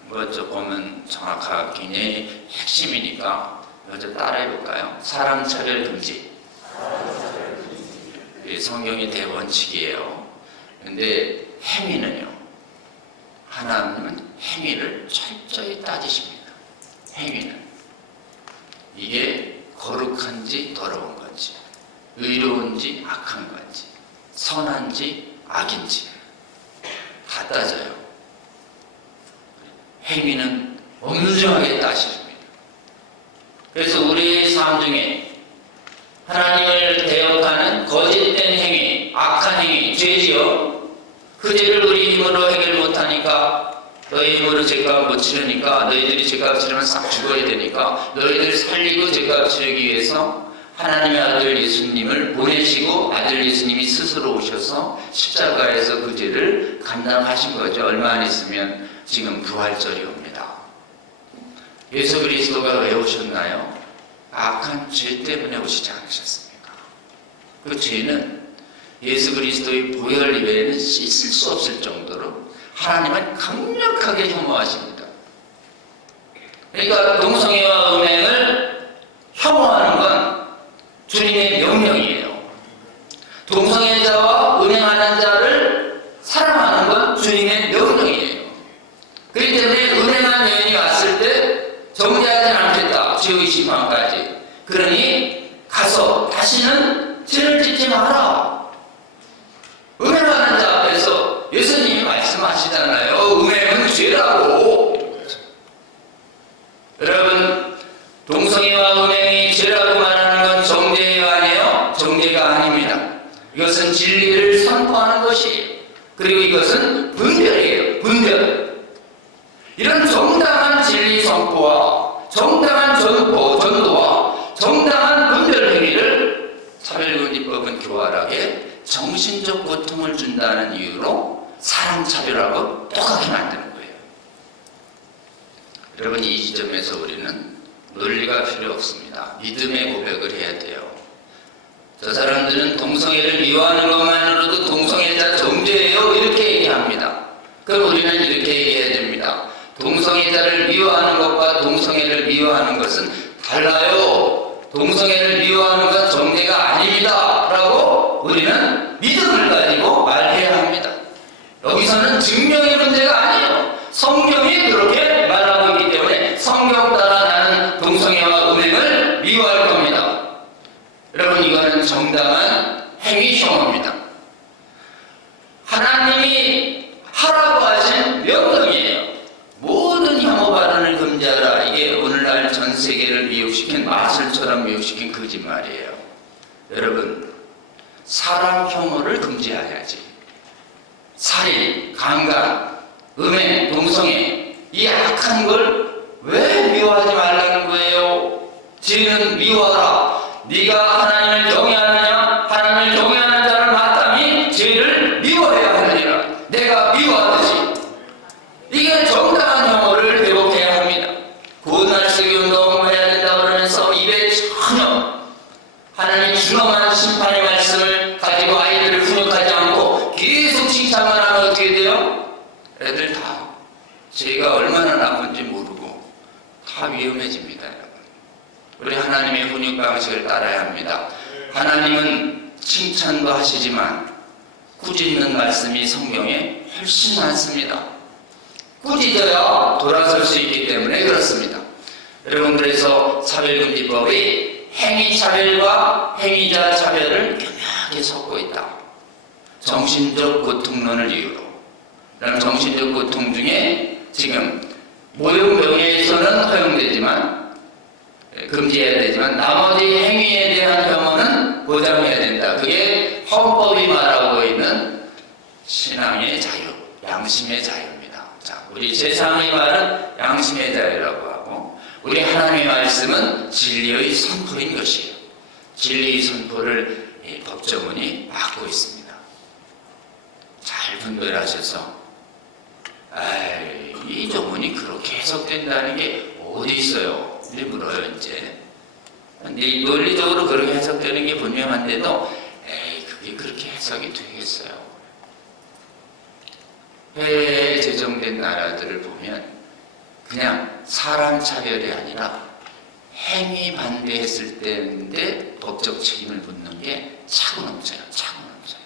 먼저 보면 정확하게 굉장히 핵심이니까 먼저 따라해 볼까요? 사람 차별 금지. 이게 성경의 대원칙이에요. 근데 행위는요. 하나님은 행위를 철저히 따지십니다. 행위는 이게 거룩한지 더러운 건지, 의로운지 악한 건지, 선한지 악인지 다 따져요. 행위는 엄중하게 따집니다. 그래서 우리의 삶 중에 하나님을 대역하는 거짓된 행위, 악한 행위, 죄지요. 그 죄를 우리 힘으로 해결 못하니까 너희 힘으로 죄값 못 치르니까 너희들이 죄값 치르면 싹 죽어야 되니까 너희들 살리고 죄값 치르기 위해서 하나님의 아들 예수님을 보내시고 아들 예수님이 스스로 오셔서 십자가에서 그 죄를 감당하신 거죠. 얼마 안 있으면 지금 부활절이 옵니다. 예수 그리스도가 왜 오셨나요? 악한 죄 때문에 오시지 않으셨습니까? 그 죄는 예수 그리스도의 보혈 이외에는 씻을 수 없을 정도로 하나님은 강력하게 혐오하십니다. 그러니까 동성애와 음행을 혐오하는 건 주님의 명령이에요. 동성애자와 음행하는 자를 사랑하는 건 주님의 명령이에요. 그렇기 때문에 음행한 여인이 왔을 때 정죄하지 않겠다. 지옥의 심판까지. 그러니 가서 다시는 죄를 짓지 마라. 음행하는 자 앞에서 예수님이 말씀하시잖아요. 음행은 죄라고. 여러분, 동성애와 음행이 죄라고 말하는 건 정죄가 아니에요? 정죄가 아닙니다. 이것은 진리를 선포하는 것이에요. 그리고 이것은 분별이에요. 분별. 이런 정당한 진리 선포와 정당한 전도와 정당한 분별 행위를 차별금지법은 교활하게 정신적 고통을 준다는 이유로 사람 차별하고 똑같게 만드는 거예요. 여러분, 이 지점에서 우리는 논리가 필요 없습니다. 믿음의 고백을 해야 돼요. 저 사람들은 동성애를 미워하는 것만으로도 동성애자 정죄예요. 이렇게 얘기합니다. 그럼 우리는 이렇게 얘기해야 됩니다. 동성애자를 미워하는 것과 동성애를 미워하는 것은 달라요. 동성애를 미워하는 건 정죄가 아닙니다. 라고 우리는 믿음을 가지고 말해야 합니다. 여기서는 증명의 문제가 아니에요. 성경이 그렇게 말하고 있기 때문에 성경 따라 나는 동성애와 음행을 미워할 겁니다. 여러분, 이거는 정당한 행위 혐오입니다. 하나님이 하라고 하신 명령이에요. 모든 혐오 발언을 금지하라. 이게 오늘날 전 세계를 미혹시킨, 마술처럼 미혹시킨 거짓말이에요. 여러분, 사람 혐오를 금지해야지. 살인, 강간, 음행, 동성애, 이 악한 걸 왜 미워하지 말라는 거예요? 죄는 미워하라. 네가 하나님을 경외하느냐? 하나님을 경외하는 자를 마땅히 죄를 미워해야 하느니라. 내가 미워하듯이. 이게 정당한 혐오를 회복해야 합니다. 구원날쓰기 운동을 해야 된다고 그러면서 입에 전혀 하나님의 준엄한 심판의 말씀을 가지고 아이들을 훈육하지 않고 계속 칭찬만 하면 어떻게 돼요? 애들 다 죄가 얼마나 나쁜지 모르고 다 위험해집니다. 여러분, 우리 하나님의 훈육 방식을 따라야 합니다. 하나님은 칭찬도 하시지만 꾸짖는 말씀이 성경에 훨씬 많습니다. 꾸짖어야 돌아설 수 있기 때문에 그렇습니다. 여러분, 그래서 차별금지법이 행위차별과 행위자 차별을 교묘하게 섞고 있다. 정신적 고통론을 이유로. 그럼 정신적 고통 중에 지금 모욕명예에서는 허용되지만, 금지해야 되지만 나머지 행위에 대한 혐오는 보장해야 된다. 그게 헌법이 말하고 있는 신앙의 자유, 양심의 자유입니다. 자, 우리 세상의 말은 양심의 자유라고 하고, 우리 하나님의 말씀은 진리의 선포인 것이에요. 진리의 선포를 이 법조문이 막고 있습니다. 잘 분별하셔서, 이 조문이 그렇게 해석된다는 게 어디 있어요? 이제 물어요, 이제. 논리적으로 그렇게 해석되는 게 분명한데도, 그게 그렇게 해석이 되겠어요? 해외에 제정된 나라들을 보면 그냥 사람 차별이 아니라 행위 반대했을 때인데 법적 책임을 묻는 게 차고 넘쳐요. 차고 넘쳐요.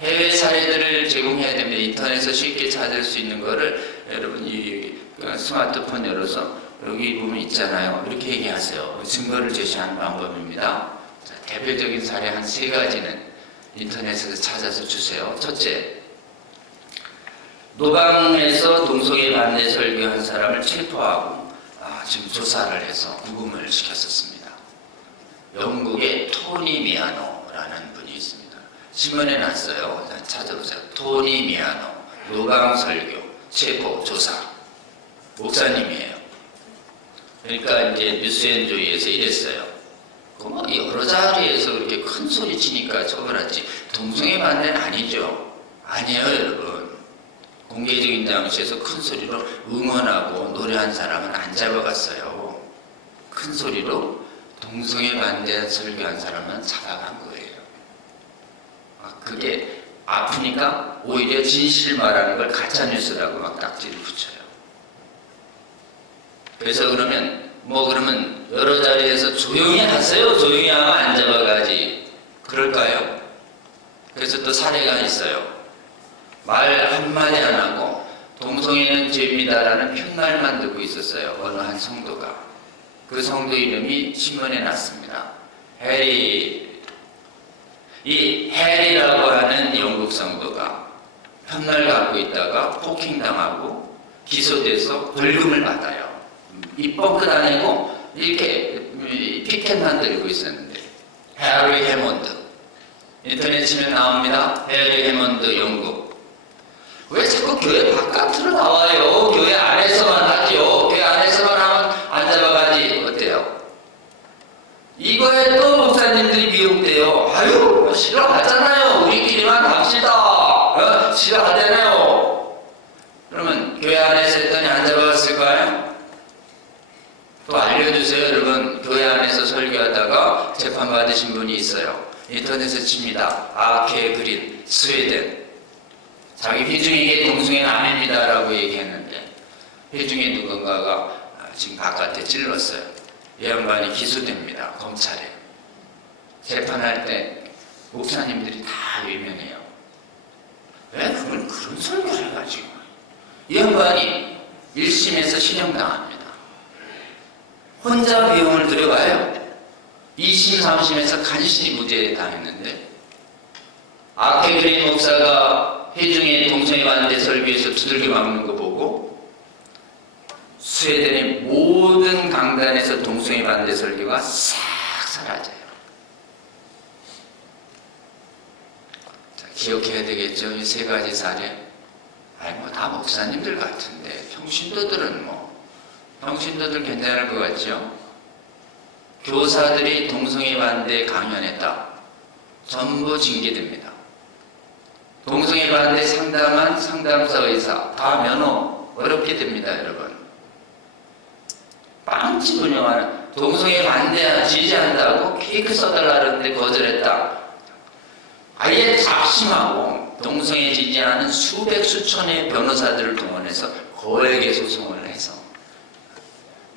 해외 사례들을 제공해야 됩니다. 인터넷에서 쉽게 찾을 수 있는 거를 여러분 이 스마트폰 열어서 여기 보면 있잖아요. 이렇게 얘기하세요. 증거를 제시하는 방법입니다. 자, 대표적인 사례 한 3가지는 인터넷에서 찾아서 주세요. 첫째, 노방에서 동성애 반대 설교한 사람을 체포하고 지금 조사를 해서 구금을 시켰었습니다. 영국의 토니 미아노라는 분이 있습니다. 신문에 났어요. 찾아보세요. 토니 미아노, 노방 설교, 체포, 조사. 목사님이에요. 그러니까 이제 뉴스앤조이에서 이랬어요. 여러 자리에서 그렇게 큰 소리 치니까 처벌하지. 동성애 반대는 아니죠. 아니에요, 여러분. 공개적인 장소에서 큰 소리로 응원하고 노래한 사람은 안 잡아갔어요. 큰 소리로 동성애 반대 설교한 사람은 잡아간 거예요. 그게 아프니까 오히려 진실 말하는 걸 가짜뉴스라고 막 딱지를 붙여요. 그래서 그러면 그러면 여러 자리에서 조용히 하세요. 조용히 하면 안 잡아가지. 그럴까요? 그래서 또 사례가 있어요. 말 한마디 안 하고 동성애는 죄입니다라는 편말만 듣고 있었어요. 어느 한 성도가. 그 성도 이름이 신문에 났습니다. 해리. 이 해리라고 하는 영국 성도가 편말 갖고 있다가 폭행당하고 기소돼서 벌금을 받아요. 입법 끝 아니고 이렇게 피켓만 들고 있었는데, 해리 해몬드. 인터넷 치면 나옵니다. 해리 해몬드 영국. 왜 자꾸 교회 바깥으로 나와요? 교회 안에서만 하죠. 교회 안에서만 하면 안 잡아가지. 어때요? 이거에 또 목사님들이 미혹돼요. 아유, 싫어하잖아요. 우리끼리만 갑시다. 싫어하잖아요. 그러면 교회 안에서 했더니 안 잡아갔을까요? 또 알려주세요, 여러분. 교회 안에서 설교하다가 재판받으신 분이 있어요. 인터넷에 칩니다. 아케 그린, 스웨덴. 자기 회중에게 동성애는 아닙니다라고 얘기했는데 회중에 누군가가 지금 바깥에 찔렀어요. 이 양반이 기소됩니다. 검찰에. 재판할 때 목사님들이 다 유명해요. 왜 그걸 그런 설교를 해가지고 이 양반이 1심에서 실형당합니다. 혼자 비용을 들여가요. 2심, 3심에서 간신히 무죄 당했는데 아케그린 목사가 회중의 동성애 반대 설교에서 두들겨 맞는 거 보고 스웨덴의 모든 강단에서 동성애 반대 설교가 싹 사라져요. 자, 기억해야 되겠죠? 이 세 가지 사례. 아니 뭐 다 목사님들 같은데 평신도들은 평신도들 괜찮을 것 같죠? 교사들이 동성애 반대 강연했다. 전부 징계됩니다. 동성애 반대 상담한 상담사 의사 다 면허 어렵게 됩니다, 여러분. 빵집 운영하는 동성애 반대 지지한다고 케이크 써달라는데 거절했다. 아예 작심하고 동성애 지지하는 수백 수천의 변호사들을 동원해서 거액의 소송을 해서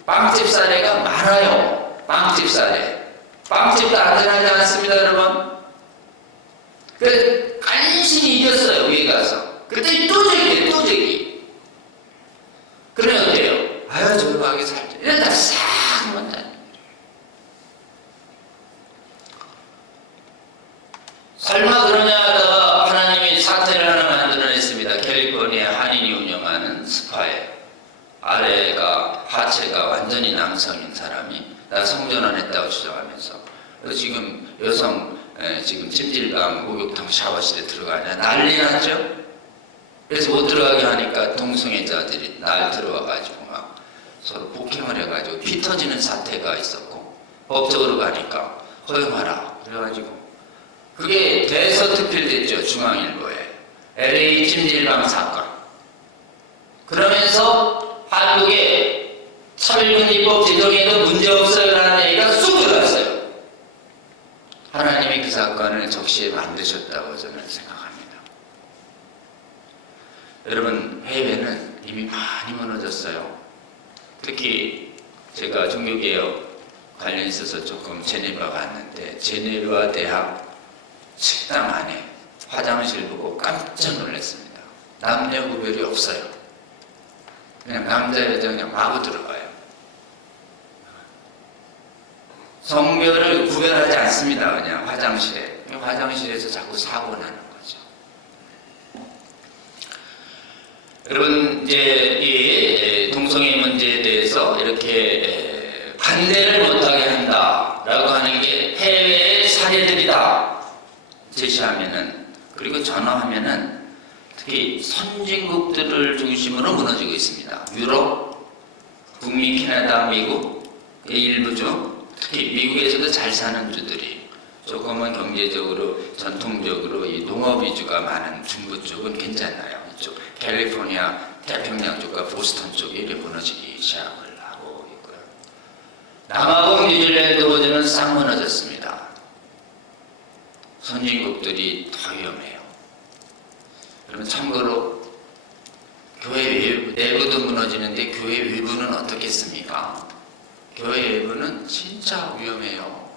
빵집 사례가 많아요. 빵집 사례. 빵집도 안전하지 않습니다, 여러분. 그래서 간신히 이겼어요, 위에 가서. 그때 또 저기예요, 또 저기. 그러면 어때요? 아유, 저렇게 살자. 이러다 싹 만다. 설마 그러냐 하다가 하나님이 사태를 하나 만들어냈습니다. 캘리포니아 한인이 운영하는 스파에 아래가 하체가 완전히 남성인 사람이 나 성전 안 했다고 주장하면서 지금 여성 지금 찜질방 목욕탕 샤워실에 들어가냐 난리 났죠. 그래서 못 들어가게 하니까 동성애자들이 날 들어와가지고 막 서로 폭행을 해가지고 피 터지는 사태가 있었고 법적으로 가니까 허용하라 그래가지고 그게 대서특필됐죠. 중앙일보에 LA 찜질방 사건. 그러면서 한국의 차별금지법 제정에도 문제없어요라는 얘기가 쑥 들어갔어요. 하나님이 그 사건을 적시에 만드셨다고 저는 생각합니다. 여러분, 해외는 이미 많이 무너졌어요. 특히 제가 종교개혁 관련 있어서 조금 제네바 갔는데 제네바 대학 식당 안에 화장실 보고 깜짝 놀랐습니다. 남녀 구별이 없어요. 그냥 남자 여자 그냥 마구 들어가요. 성별을 구별하지 않습니다. 그냥 화장실에. 화장실에서 자꾸 사고 나는 거죠. 여러분, 이제 이 동성애 문제에 대해서 이렇게 반대를 못하게 한다라고 하는 게 해외의 사례들이다. 제시하면은, 그리고 전화하면은 특히 선진국들을 중심으로 무너지고 있습니다. 유럽, 북미, 캐나다, 미국의 일부죠. 특히 미국에서도 잘 사는 주들이 조금은 경제적으로 전통적으로 이 농업 위주가 많은 중부 쪽은 괜찮아요. 이쪽 캘리포니아 태평양 쪽과 보스턴 쪽이 이렇게 무너지기 시작을 하고 있고요. 남아공 뉴질랜드 호주는 싹 무너졌습니다. 선진국들이 더 위험해요. 그러면 참고로 교회 내부도 무너지는데 교회 외부는 어떻겠습니까? 교회 외부는 진짜 위험해요.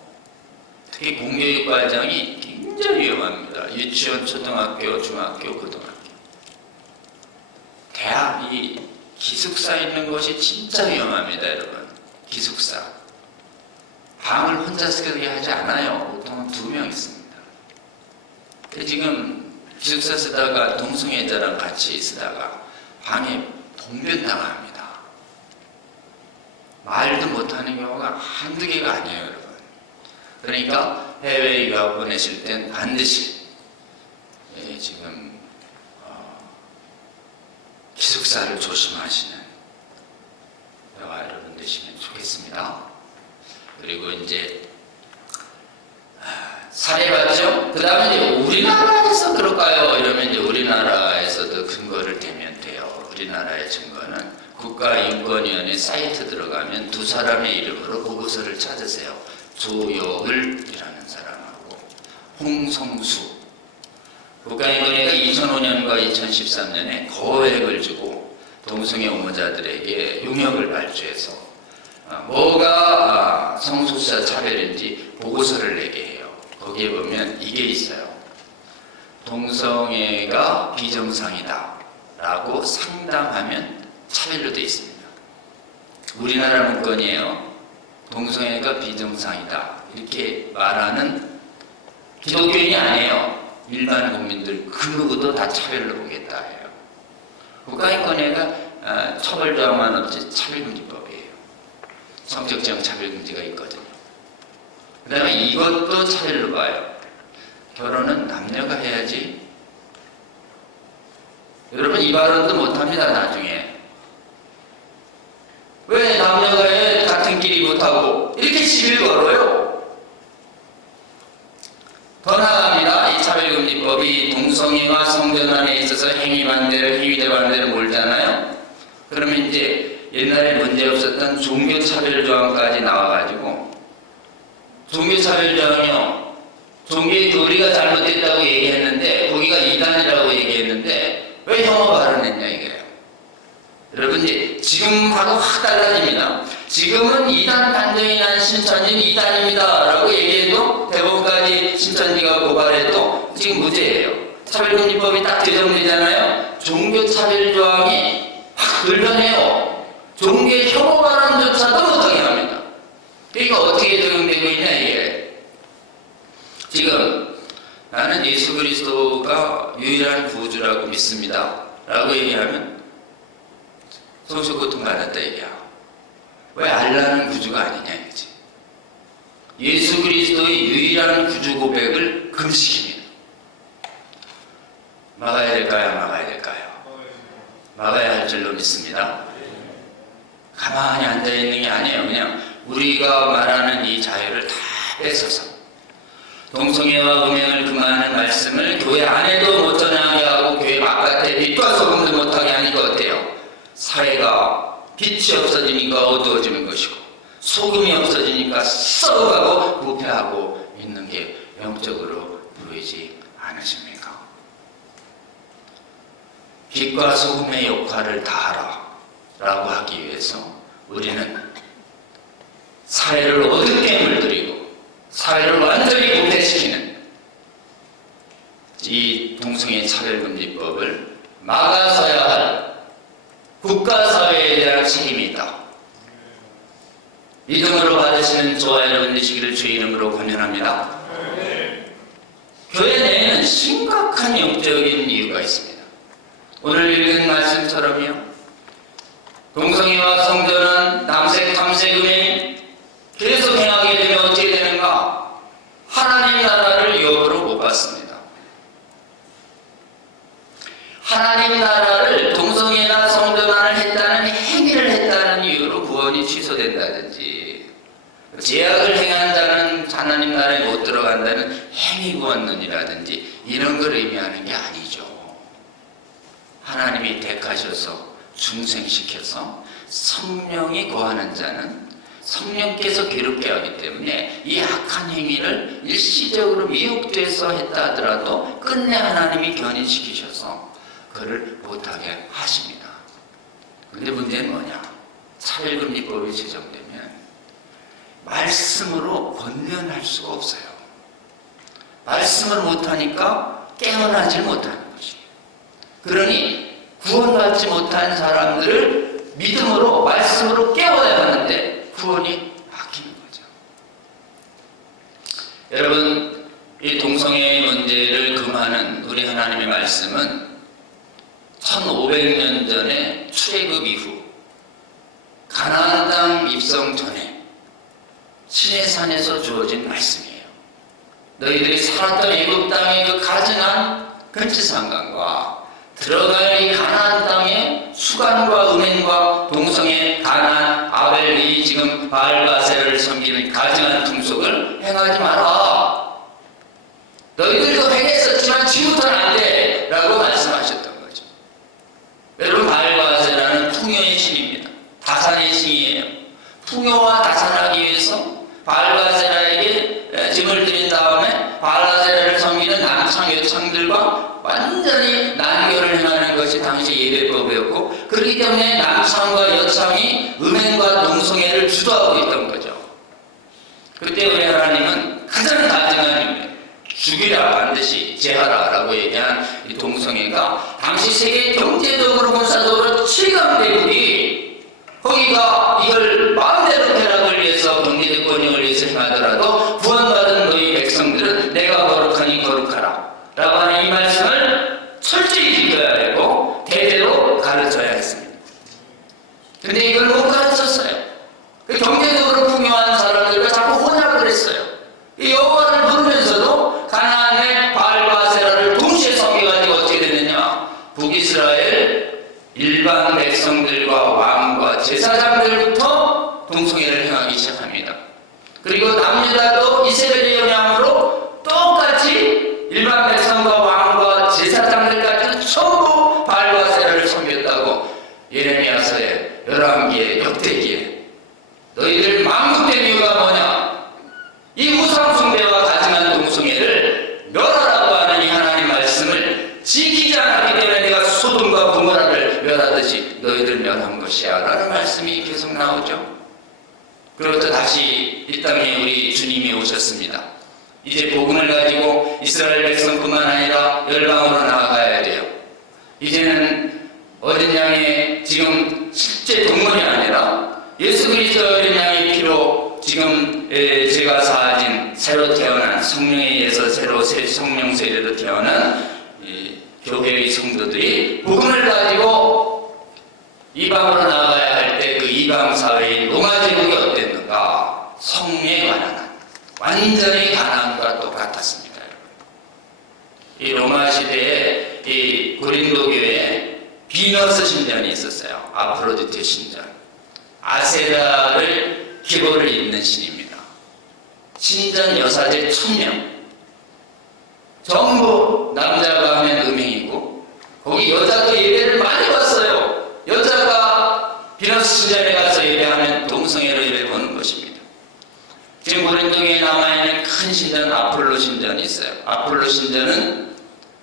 특히 공교육 과정이 굉장히 위험합니다. 유치원, 초등학교, 중학교, 고등학교. 대학이 기숙사 있는 곳이 진짜 위험합니다, 여러분. 기숙사. 방을 혼자 쓰게 하지 않아요. 보통 2명 있습니다. 근데 지금 기숙사 쓰다가 동성애자랑 같이 쓰다가 방에 봉변당합니다. 말도 못하는 경우가 한두 개가 아니에요, 여러분. 그러니까 해외 유학 보내실 땐 반드시 지금 기숙사를 조심하시는 저와 여러분 되시면 좋겠습니다. 그리고 이제 사례 봤죠? 그 다음에 이제 우리나라에서 그럴까요? 이러면 이제 우리나라에서도 근거를 대면 돼요. 우리나라의 증거는 국가인권위원회 사이트 들어가면 2사람의 이름으로 보고서를 찾으세요. 조여을이라는 사람하고 홍성수. 국가인권위가 2005년과 2013년에 거액을 주고 동성애 옹호자들에게 용역을 발주해서 뭐가 성소수자 차별인지 보고서를 내게 해요. 거기에 보면 이게 있어요. 동성애가 비정상이다 라고 상담하면 차별로 되어 있습니다. 우리나라 문건이에요. 동성애가 비정상이다 이렇게 말하는 기독교인이 아니에요. 일반 국민들 그 누구도 다 차별로 보겠다 해요. 국가인권위가 처벌조항만 없지 차별금지법이에요. 성적지형 차별금지가 있거든요. 그 다음에 이것도 차별로 봐요. 결혼은 남녀가 해야지. 여러분 이 발언도 못합니다. 나중에 왜 남녀가 해 같은 끼리 못하고 이렇게 시비를 걸어요. 더 나아갑니다. 이 차별금지법이 동성애와 성전환에 있어서 행위 반대를 행위대 반대를 몰잖아요. 그러면 이제 옛날에 문제 없었던 종교차별조항까지 나와가지고 종교차별조항이요. 종교의 교리가 잘못됐다고 얘기했는데 거기가 이단이라고 얘기했는데 왜 혐오 발언했냐 이거예요. 여러분 이제 지금하고 확 달라집니다. 지금은 이단 판정이 난 신천지는 이단입니다 라고 얘기해도 대법원까지 신천지가 고발해도 지금 무죄예요. 차별금지법이 딱 제정되잖아요. 종교차별조항이 확 늘변해요. 종교의 혐오 발언조차도 못하게 합니다. 그러니까 어떻게 적용되고 있냐 이게. 지금 나는 예수 그리스도가 유일한 구주라고 믿습니다 라고 얘기하면 성소고통 받았다 얘기야. 왜 알라는 구주가 아니냐 이거지. 예수 그리스도의 유일한 구주 고백을 금지시킵니다. 막아야 될까요? 막아야 될까요? 막아야 할 줄로 믿습니다. 가만히 앉아있는 게 아니에요. 그냥 우리가 말하는 이 자유를 다 뺏어서 동성애와 음행을 금하는 말씀을 교회 안에도 못 전하게 하고 교회 바깥에 빛과 소금도 못하게 하니까 어때요? 사회가 빛이 없어지니까 어두워지는 것이고 소금이 없어지니까 썩어가고 부패하고 있는 게 영적으로 보이지 않으십니까? 빛과 소금의 역할을 다하라 라고 하기 위해서 우리는 사회를 어둡게 물들이고 사회를 완전히 부패시키는 이 동성애 차별금지법을 막아서야 할 국가사회에 대한 책임이 있다. 믿음으로 받으시는 저와 여러분 되시기를 주의 이름으로 권면합니다. 교회 내에는 심각한 영적인 이유가 있습니다. 오늘 읽은 말씀처럼요. 동성애와 성전환, 남색, 탐색, 음행 계속 행하게 되면 어떻게 되는가? 하나님 나라를 유업으로 못 받습니다. 하나님 나라를 동성애나 성전환을 했다는 행위를 했다는 이유로 구원이 취소된다든지 제약을 행한 자는 하나님 나라에 못 들어간다는 행위 구원론이라든지 이런 걸 의미하는 게 아니죠. 하나님이 택하셔서 중생시켜서 성령이 거하는 자는 성령께서 괴롭게 하기 때문에 이 악한 행위를 일시적으로 미혹돼서 했다 하더라도 끝내 하나님이 견인시키셔서 그를 못하게 하십니다. 근데 문제는 뭐냐? 차별금지법이 제정되면 말씀으로 권면할 수가 없어요. 말씀을 못하니까 깨어나지 못하는 것이. 그러니 구원받지 못한 사람들을 믿음으로 말씀으로 깨워야 하는데 구원이 막히는 거죠. 여러분, 이 동성애 문제를 금하는 우리 하나님의 말씀은 1500년 전에 출애굽 이후 가나안 땅 입성 전에 시내산에서 주어진 말씀이에요. 너희들이 살았던 애굽 땅의 그 가증한 금지상관과 들어갈 이 가나안 땅의 수간과 음행과 동성애, 가나안, 아벨이 지금 바알바세를 섬기는 가증한 풍속을 행하지 마라. 너희들도 행했었지만 지금부터는 안 돼 라고 말씀하셨던 거죠. 여러분, 바알바세라는 풍요의 신입니다. 다산의 신이에요. 풍요와 다산하기 위해서 바알바세라에게 짐을 드린 다음에 바알바세라를 섬기는 남창 여창들과 완전히 난교를 행하는 것이 당시 예배법이었고, 그렇기 때문에 남창과 여창이 음행과 동성애를 주도하고 있던 거죠. 그때 우리 하나님은 가장 가증한 죽이라, 반드시 제하라라고 얘기한 이 동성애가 당시 세계 경제적으로 군사적으로 최강대국이 거기가 이걸 마음대로 쾌락을 위해서 경제적 권익을 위해서 행하더라도 구원받은 너희 백성들은 내가 거룩하니 거룩하라 라고 하는 이 말씀을 철저히 지켜야 되고 대대로 가르쳐야 했습니다. 근데 이걸 못 가르쳤어요. 그 경제적으로 풍요한 사람들과 자꾸 혼합을 했어요. 이 여호와를 부르면서도 가나안의 바알과 세라를 동시에 섬겨가지고 어떻게 됐느냐, 북이스라엘 일반 백성들과 왕과 제사장들부터 동성애를 행하기 시작합니다. 그리고 남유다도 이세벨의 영향으로 똑같이 일반 백성과 왕과 제사장들까지 전부 바알과 세라를 섬겼다고 예레미야서에 11기에 역대기에 너희들 망국된 이유가 뭐냐, 이 우상숭배와 가증한 동성애를 멸하라고 하는 이 하나님 말씀을 지키지 않았기 때문에 내가 소돔과 고모라를 멸하듯이 너희들 멸한 것이야 라는 말씀이 계속 나오죠. 그리고 또 다시 이 땅에 우리 주님이 오셨습니다. 이제 복음을 가지고 이스라엘 백성뿐만 아니라 열방으로 나아가야 돼요. 이제는 어린 양의 지금 실제 동물이 아니라 예수 그리스도 어린 양의 피로 지금 제가 사진 새로 태어난 성령에 의해서 새로 성령 세대로 태어난 교회의 성도들이 복음을 가지고 이방으로 나아가야 할 때 그 이방 사회의 로마 제국이 어땠는가? 성에 관한 완전히 가나안과 똑같았습니다. 이 로마 시대에 이 고린도 교회에 비너스 신전이 있었어요. 아프로디테 신전. 아세라를 기고를 잇는 신입니다. 신전 여사제 1000명. 전부 남자가 하면 음행이고 거기 여자도 예배를 많이 봤어요. 여자가 비너스 신전에 가서 예배하면 동성애로 예배 보는 것입니다. 지금 고린도에 남아있는 큰 신전 아폴로 신전이 있어요. 아폴로 신전은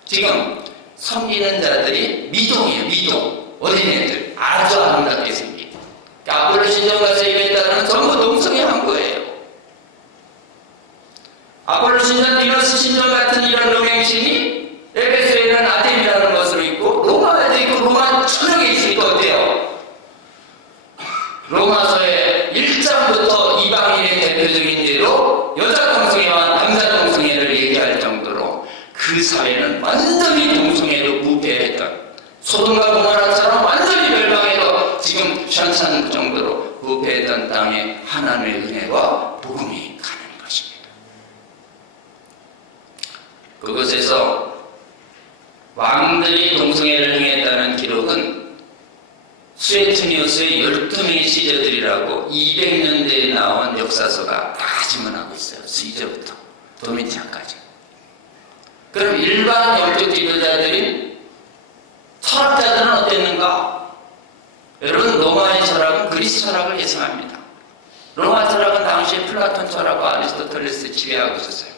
지금 섬기는 자들이 미동이에요. 미동. 어린애들. 아주 아름답게 생긴. 아폴로 신전 가서 예배했다는 전부 동성애 한 거예요. 아폴로 신전, 비너스 신전 같은 이런 음행신이 에베소에 있는 아덴이라는 것으로 있고 로마에도 있고 로마 천역에 있으니까 어때요? 로마서의 1장부터 이방인의 대표적인 예로 여자 동성애와 남자 동성애를 얘기할 정도로 그 사회는 완전히 동성애로 부패했던, 소돔과 고모라처럼 완전히 멸망해서 지금 현찬 정도로 부패했던 땅에 하나님의 은혜와 복음이 가는 것입니다. 그곳에서 왕들이 동성애를 행했다는 기록은 수에투니우스의 12명의 시저들이라고 200년대에 나온 역사서가 다 증언하고 있어요. 시저부터 도미티안까지. 그럼 일반 영적 지도자들이, 철학자들은 어땠는가? 여러분, 로마의 철학은 그리스 철학을 예상합니다. 로마 철학은 당시에 플라톤 철학과 아리스토텔레스 지배하고 있었어요.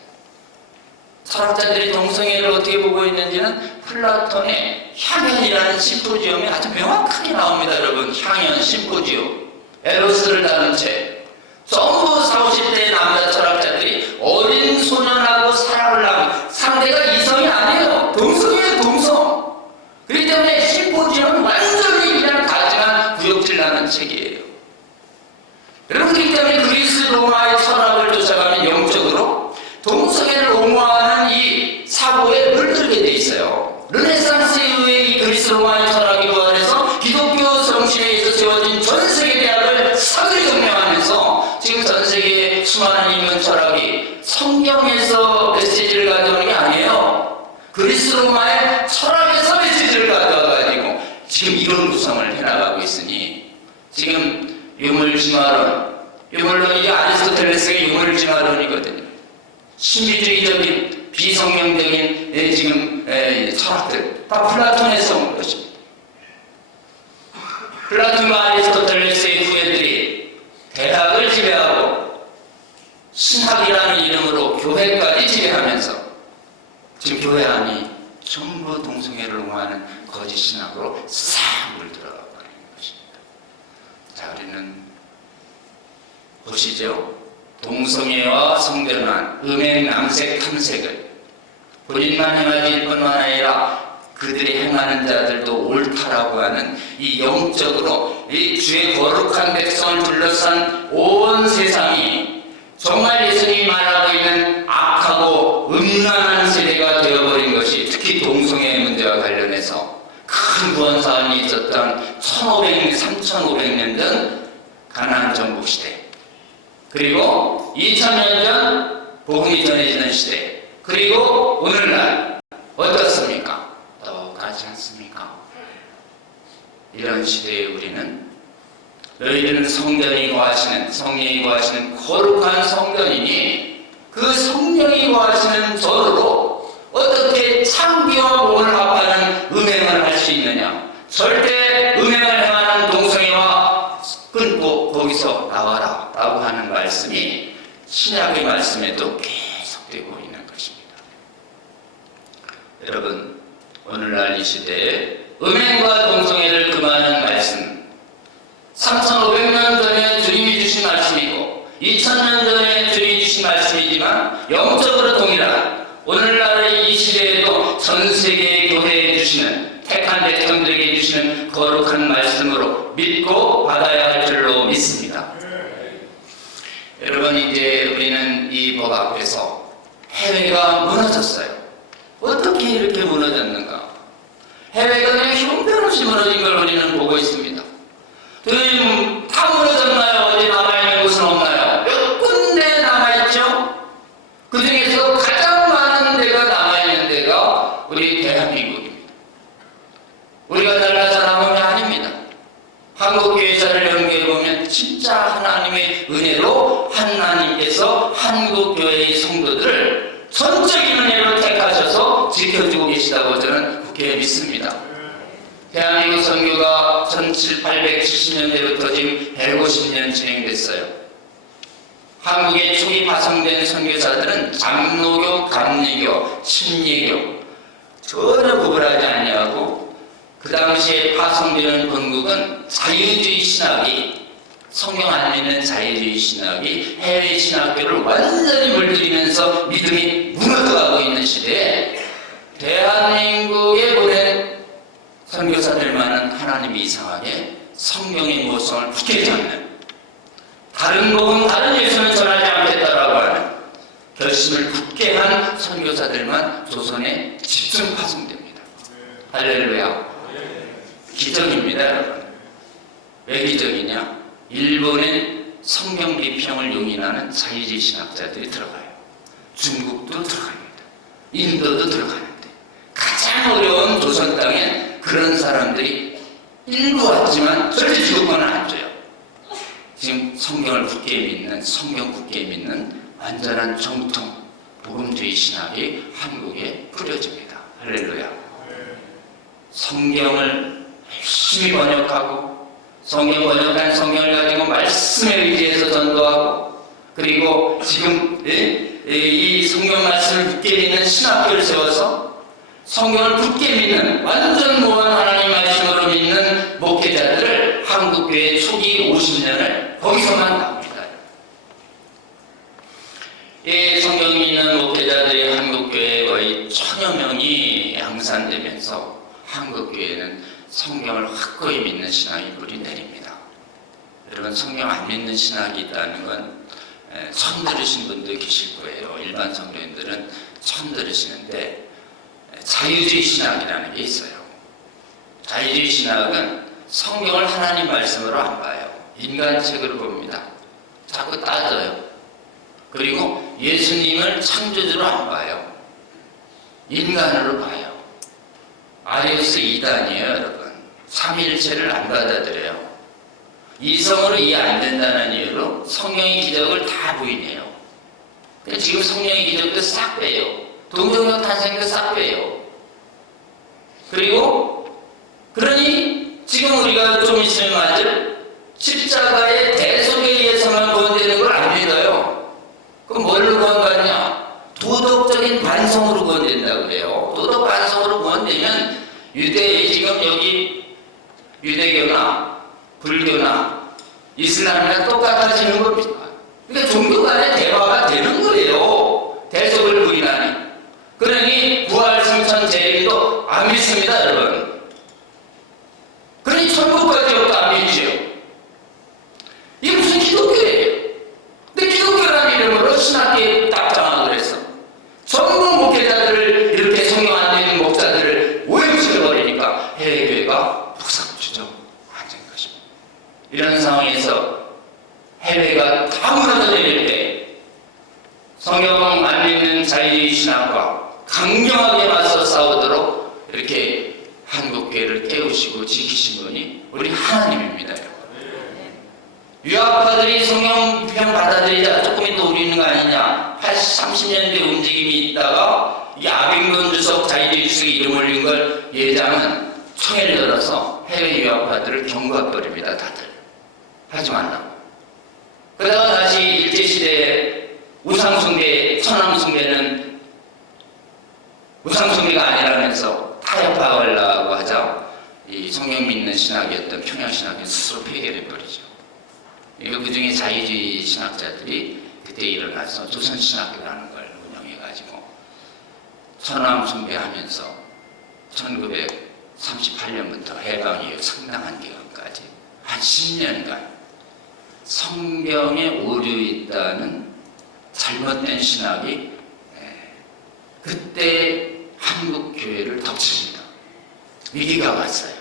철학자들이 동성애를 어떻게 보고 있는지는 플라톤의 향연이라는 심포지엄에 아주 명확하게 나옵니다. 여러분, 향연 심포지엄, 에로스를 다룬 책. 전부 40, 50대의 남자 철학자들이 어린 소년하고 사랑을 하고, 상대가 이성이 아니에요. 동성이에요, 동성. 그렇기 때문에 심포지엄은 완전히 그냥 가증한 구역질 나는 책이에요. 여러분, 그렇기 때문에 그리스 로마의 철학을 쫓아가면 영적으로 동성애를 옹호하는 이 사고에 물들게 돼 있어요. 르네상스 이후에 이 그리스 로마의 철학이 부활해서 기독교 정신에 의해서 세워진 전 세계 대학을 사그리 점령하면서 지금 전 세계의 수많은 인문 철학이 성경에서 메시지를 가져오는 게 아니에요. 그리스 로마의 철학에서 메시지를 가져와가지고 지금 이런 구성을 해나가고 있으니, 지금 유물론이 아리스토텔레스의 유물징화론이거든요. 신비주의적인 비성경적인 지금 철학들 다 플라톤에서 온 것입니다. 플라톤과 아리스토텔레스의 후예들이 대학을 지배하고 신학이라는 이름으로 교회까지 지배하면서 지금 교회 안이 전부 동성애를 옹호하는 거짓 신학으로 싹 물들어가 버리는 것입니다. 자, 우리는 보시죠. 동성애와 성전환, 음행, 남색, 탐색을 본인만 행하길 뿐만 아니라 그들이 행하는 자들도 옳다라고 하는 이 영적으로 이 주의 거룩한 백성을 둘러싼 온 세상이 정말 예수님이 말하고 있는 악하고 음란한 세대가 되어버린 것이 특히 동성애 문제와 관련해서 큰 구원 사안이 있었던 1500년, 3500년 전 가나안 정복 시대, 그리고 2000년 전 복음이 전해지는 시대, 그리고 오늘날 어떻습니까? 똑같지 않습니까? 이런 시대에 우리는 너희들은 성전이 거하시는, 성령이 거하시는 거룩한 성전이니 그 성령이 거하시는 저로 어떻게 창기와 몸을 합하는 음행을 할 수 있느냐? 절대 음행을 행하는 동성애와 끊고 거기서 나와라 라고 하는 말씀이 신약의 말씀에도 계속되고 있는 것입니다. 여러분, 오늘날 이 시대에 음행과 동성애를 금하는 말씀, 3500년 전에 주님이 주신 말씀이고 2000년 전에 주님이 주신 말씀이지만 영적으로 동일한 오늘날의 이 시대에도 전 세계 교회에 주시는, 택한 백성들에게 주시는 거룩한 말씀으로 믿고 받아야 할 줄로 믿습니다. 여러분, 이제 우리는 이 법 앞에서 해외가 무너졌어요. 어떻게 이렇게 무너졌는가? 해외가 그냥 형편없이 무너진 걸 우리는 보고 있습니다. 다 무너졌나요? 어디 남아있는 곳은 없나요? 몇 군데 남아있죠? 그 중에서 가장 많은 데가 남아있는 데가 우리 대한민국입니다. 우리가 잘난 사람은 아닙니다. 한국교회사를 연구해보면 진짜 하나님의 은혜로 하나님께서 한국교회의 성도들을 전적인 은혜로 택하셔서 지켜주고 계시다고 저는 굳게 믿습니다. 대한민국 선교가 1870년대부터 지금 150년 진행됐어요. 한국에 초기 파송된 선교사들은 장로교, 감리교, 침례교 전혀 구분하지 아니하고 그 당시에 파송되는 본국은 자유주의 신학이, 성경 안 믿는 자유주의 신학이 해외 신학교를 완전히 물들이면서 믿음이 무너져가고 있는 시대에 대한민국에 보낸 선교사들만은 하나님이 이상하게 성경의 모성을 굳게 잡는, 다른 복음, 다른 예수는 전하지 않겠다라고 하는 결심을 굳게 한 선교사들만 조선에 집중 파송됩니다. 할렐루야. 기적입니다, 여러분. 왜 기적이냐? 일본엔 성경 비평을 용인하는 자유주의 신학자들이 들어가요. 중국도 들어갑니다. 인도도 들어가는데 가장 어려운 조선 땅엔 그런 사람들이 일부 왔지만 절대 기독교는 안 줘요. 지금 성경을 굳게 믿는, 성경 굳게 믿는 완전한 정통 복음주의 신학이 한국에 뿌려집니다. 할렐루야. 성경을 열심히 번역하고 성경 번역한 성경을 가지고 말씀에 의지해서 전도하고, 그리고 지금 이 성경 말씀을 굳게 믿는 신학교를 세워서 성경을 굳게 믿는 완전 무한 하나님 말씀으로 믿는 목회자들을 한국교회 초기 50년을 거기서만 나옵니다. 이 성경 믿는 목회자들이 한국교회에 거의 1000여 명이 양산되면서 한국교회는 성경을 확고히 믿는 신앙이 뿌리 내립니다. 여러분, 성경 안 믿는 신학이 있다는 건 처음 들으신 분도 계실 거예요. 일반 성도님들은 처음 들으시는데 자유주의 신학이라는 게 있어요. 자유주의 신학은 성경을 하나님 말씀으로 안 봐요. 인간 책으로 봅니다. 자꾸 따져요. 그리고 예수님을 창조주로 안 봐요. 인간으로 봐요. 아리우스 이단이에요, 여러분. 삼위일체를 안 받아들여요. 이성으로 이해 안 된다는 이유로 성령의 기적을 다 부인해요. 지금 성령의 기적도 싹 빼요. 동정녀 탄생도 싹 빼요. 그러니 지금 우리가 좀 있으면 맞을 십자가의 대속에 의해서만 구원되는 걸 안 믿어요. 그럼 뭘로 구원받냐? 도덕적인 반성으로 구원된다고 그래요. 도덕 반성으로 구원되면 유대의 지금 여기 유대교나 불교나 이슬람이나 똑같아지는 겁니다. 그러니까 종교 간의 대화가 되는 거예요. 대속을 부인하니. 그러니 부활, 승천, 재림도 안 믿습니다, 여러분. 그러니 천국과 지옥도 안 믿죠. 이게 무슨 기독교예요? 근데 기독교라는 이름으로 신학계에 딱 장악을 했어. 전부 목회자들을 이렇게 성경 안 읽는 목사들을 오해시켜버리니까 해외교회가 북상주죠. 완전히 것입니다. 이런 상황에서 해외가 다 무너져 내릴 때 성경 안 읽는 자유주의 신학과 강경하게 맞서 싸우도록 이렇게 한국교회를 깨우시고 지키신 분이 우리 하나님입니다. 유학파들이 성경 불평 받아들이자 조금 있다 우리는 거 아니냐, 30년대 움직임이 있다가 이 아빙돈 주석 자유주의 주석이 이름 올린 걸 예장은 총회를 열어서 해외 유학파들을 경고해버립니다. 다들 하지 말라고. 그러다가 다시 일제시대에 우상숭배, 천황숭배는 우상숭배가 아니라면서 타협하려고 하자 이 성경 믿는 신학이었던 평양신학이 스스로 폐결해버리죠. 그 중에 자유주의 신학자들이 그때 일어나서 조선신학교라는 걸 운영해가지고 천황 숭배하면서 1938년부터 해방 이후 상당한 기간까지 한 10년간 성경에 오류 있다는 잘못된 신학이 그때 한국 교회를 덮칩니다. 위기가 왔어요.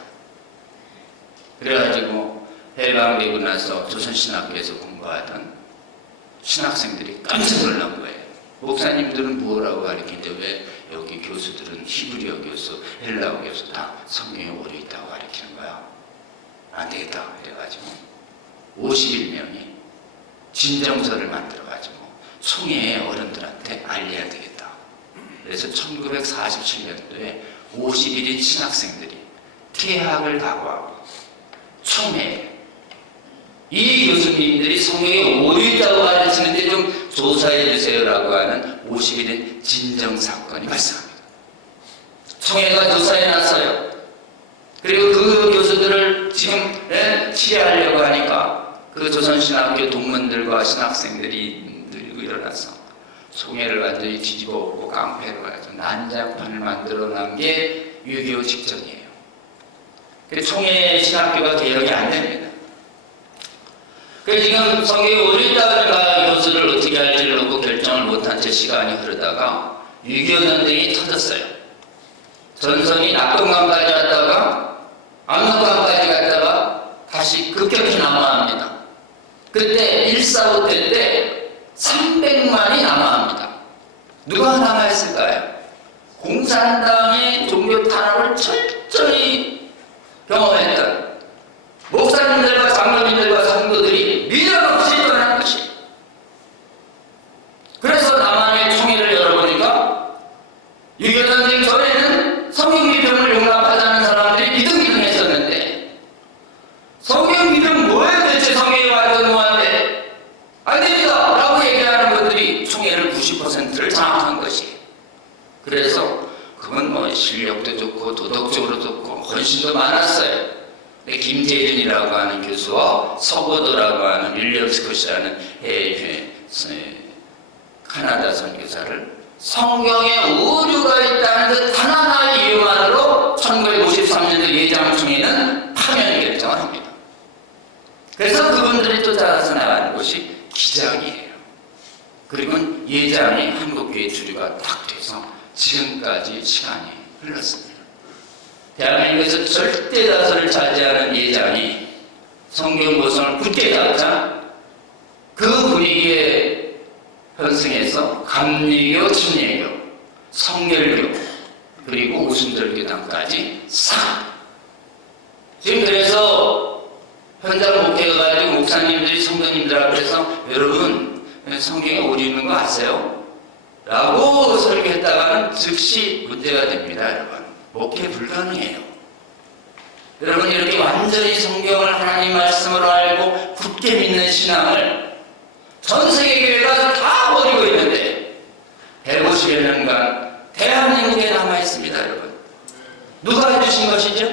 그래가지고 해방되고 나서 조선신학교에서 공부하던 신학생들이 깜짝 놀란 거예요. 목사님들은 뭐라고 가르치는데 왜 여기 교수들은 히브리어 교수, 헬라어 교수 다 성경에 오류 있다고 가르치는 거야? 안 되겠다. 그래가지고 51명이 진정서를 만들어가지고 총회의 어른들한테 알려야 되겠다. 그래서 1947년도에 51인 신학생들이 퇴학을 각오하고 총회에 이 교수님들이 성경에 오류 있다고 가르치는데 좀 조사해 주세요라고 하는 51인 진정사건이 발생합니다. 총회가 조사해 놨어요. 그리고 그 교수들을 지금 치료하려고 하니까 그 조선신학교 동문들과 신학생들이 들고 일어나서 총회를 완전히 뒤집어 엎고 깡패로 가서 난장판을 만들어 놓은 게 6.25 직전이에요. 총회 신학교가 개혁이 안 됩니다. 그래서 지금 성경에 오류 있다는 교수를 어떻게 할지를 놓고 결정을 못한 채 시간이 흐르다가 6.25 전쟁이 터졌어요. 전선이 낙동강까지 갔다가 압록강까지 갔다가 다시 급격히 남하합니다. 그때 1.4.5 때 300만이 남하합니다. 누가 남아있을까요? 공산당의 종교 탄압을 철저히 경험했던 목사님들과 장로님들과 성도들이 미련 없이 떠난 것이. 그래서 남한의 총회를 열어보니까 6.25 전쟁 전에는 성경 비평을 용납하자는 사람들이 비등비등했었는데 성경 비평 뭐예요? 대체 성경이 완전 뭐한데 안 됩니다! 라고 얘기하는 분들이 총회를 90%를 장악한 것이. 그래서 그건 뭐 실력도 좋고 도덕적으로 좋고 헌신도 많았어요. 김재준이라고 하는 교수와 서고도라고 하는 윌리엄 스콧이라는 카나다 선교사를 성경에 오류가 있다는 그 단 하나의 이유만으로 1953년도 예장총회는 파면 결정을 합니다. 그래서 그분들이 쫓아가서 나가는 곳이 기장이에요. 그리고 예장이 한국교회 주류가 딱 돼서 지금까지 시간이 흘렀습니다. 대한민국에서 절대 다수를 차지하는 예장이 성경 고성을 굳게 잡자 그 분위기에 편승해서 감리교, 침례교, 성결교 그리고 오순절교단까지 싹. 지금 그래서 현장 목회가 가지고 목사님들이 성도님들 앞에서 여러분 성경에 오류 있는 거 아세요? 라고 설교했다가는 즉시 문제가 됩니다. 여러분 목회 불가능해요. 여러분 이렇게 완전히 성경을 하나님 말씀으로 알고 굳게 믿는 신앙을 전 세계 교회가 다 버리고 있는데 150여 년간 대한민국에 남아있습니다. 여러분 누가 해주신 것이죠?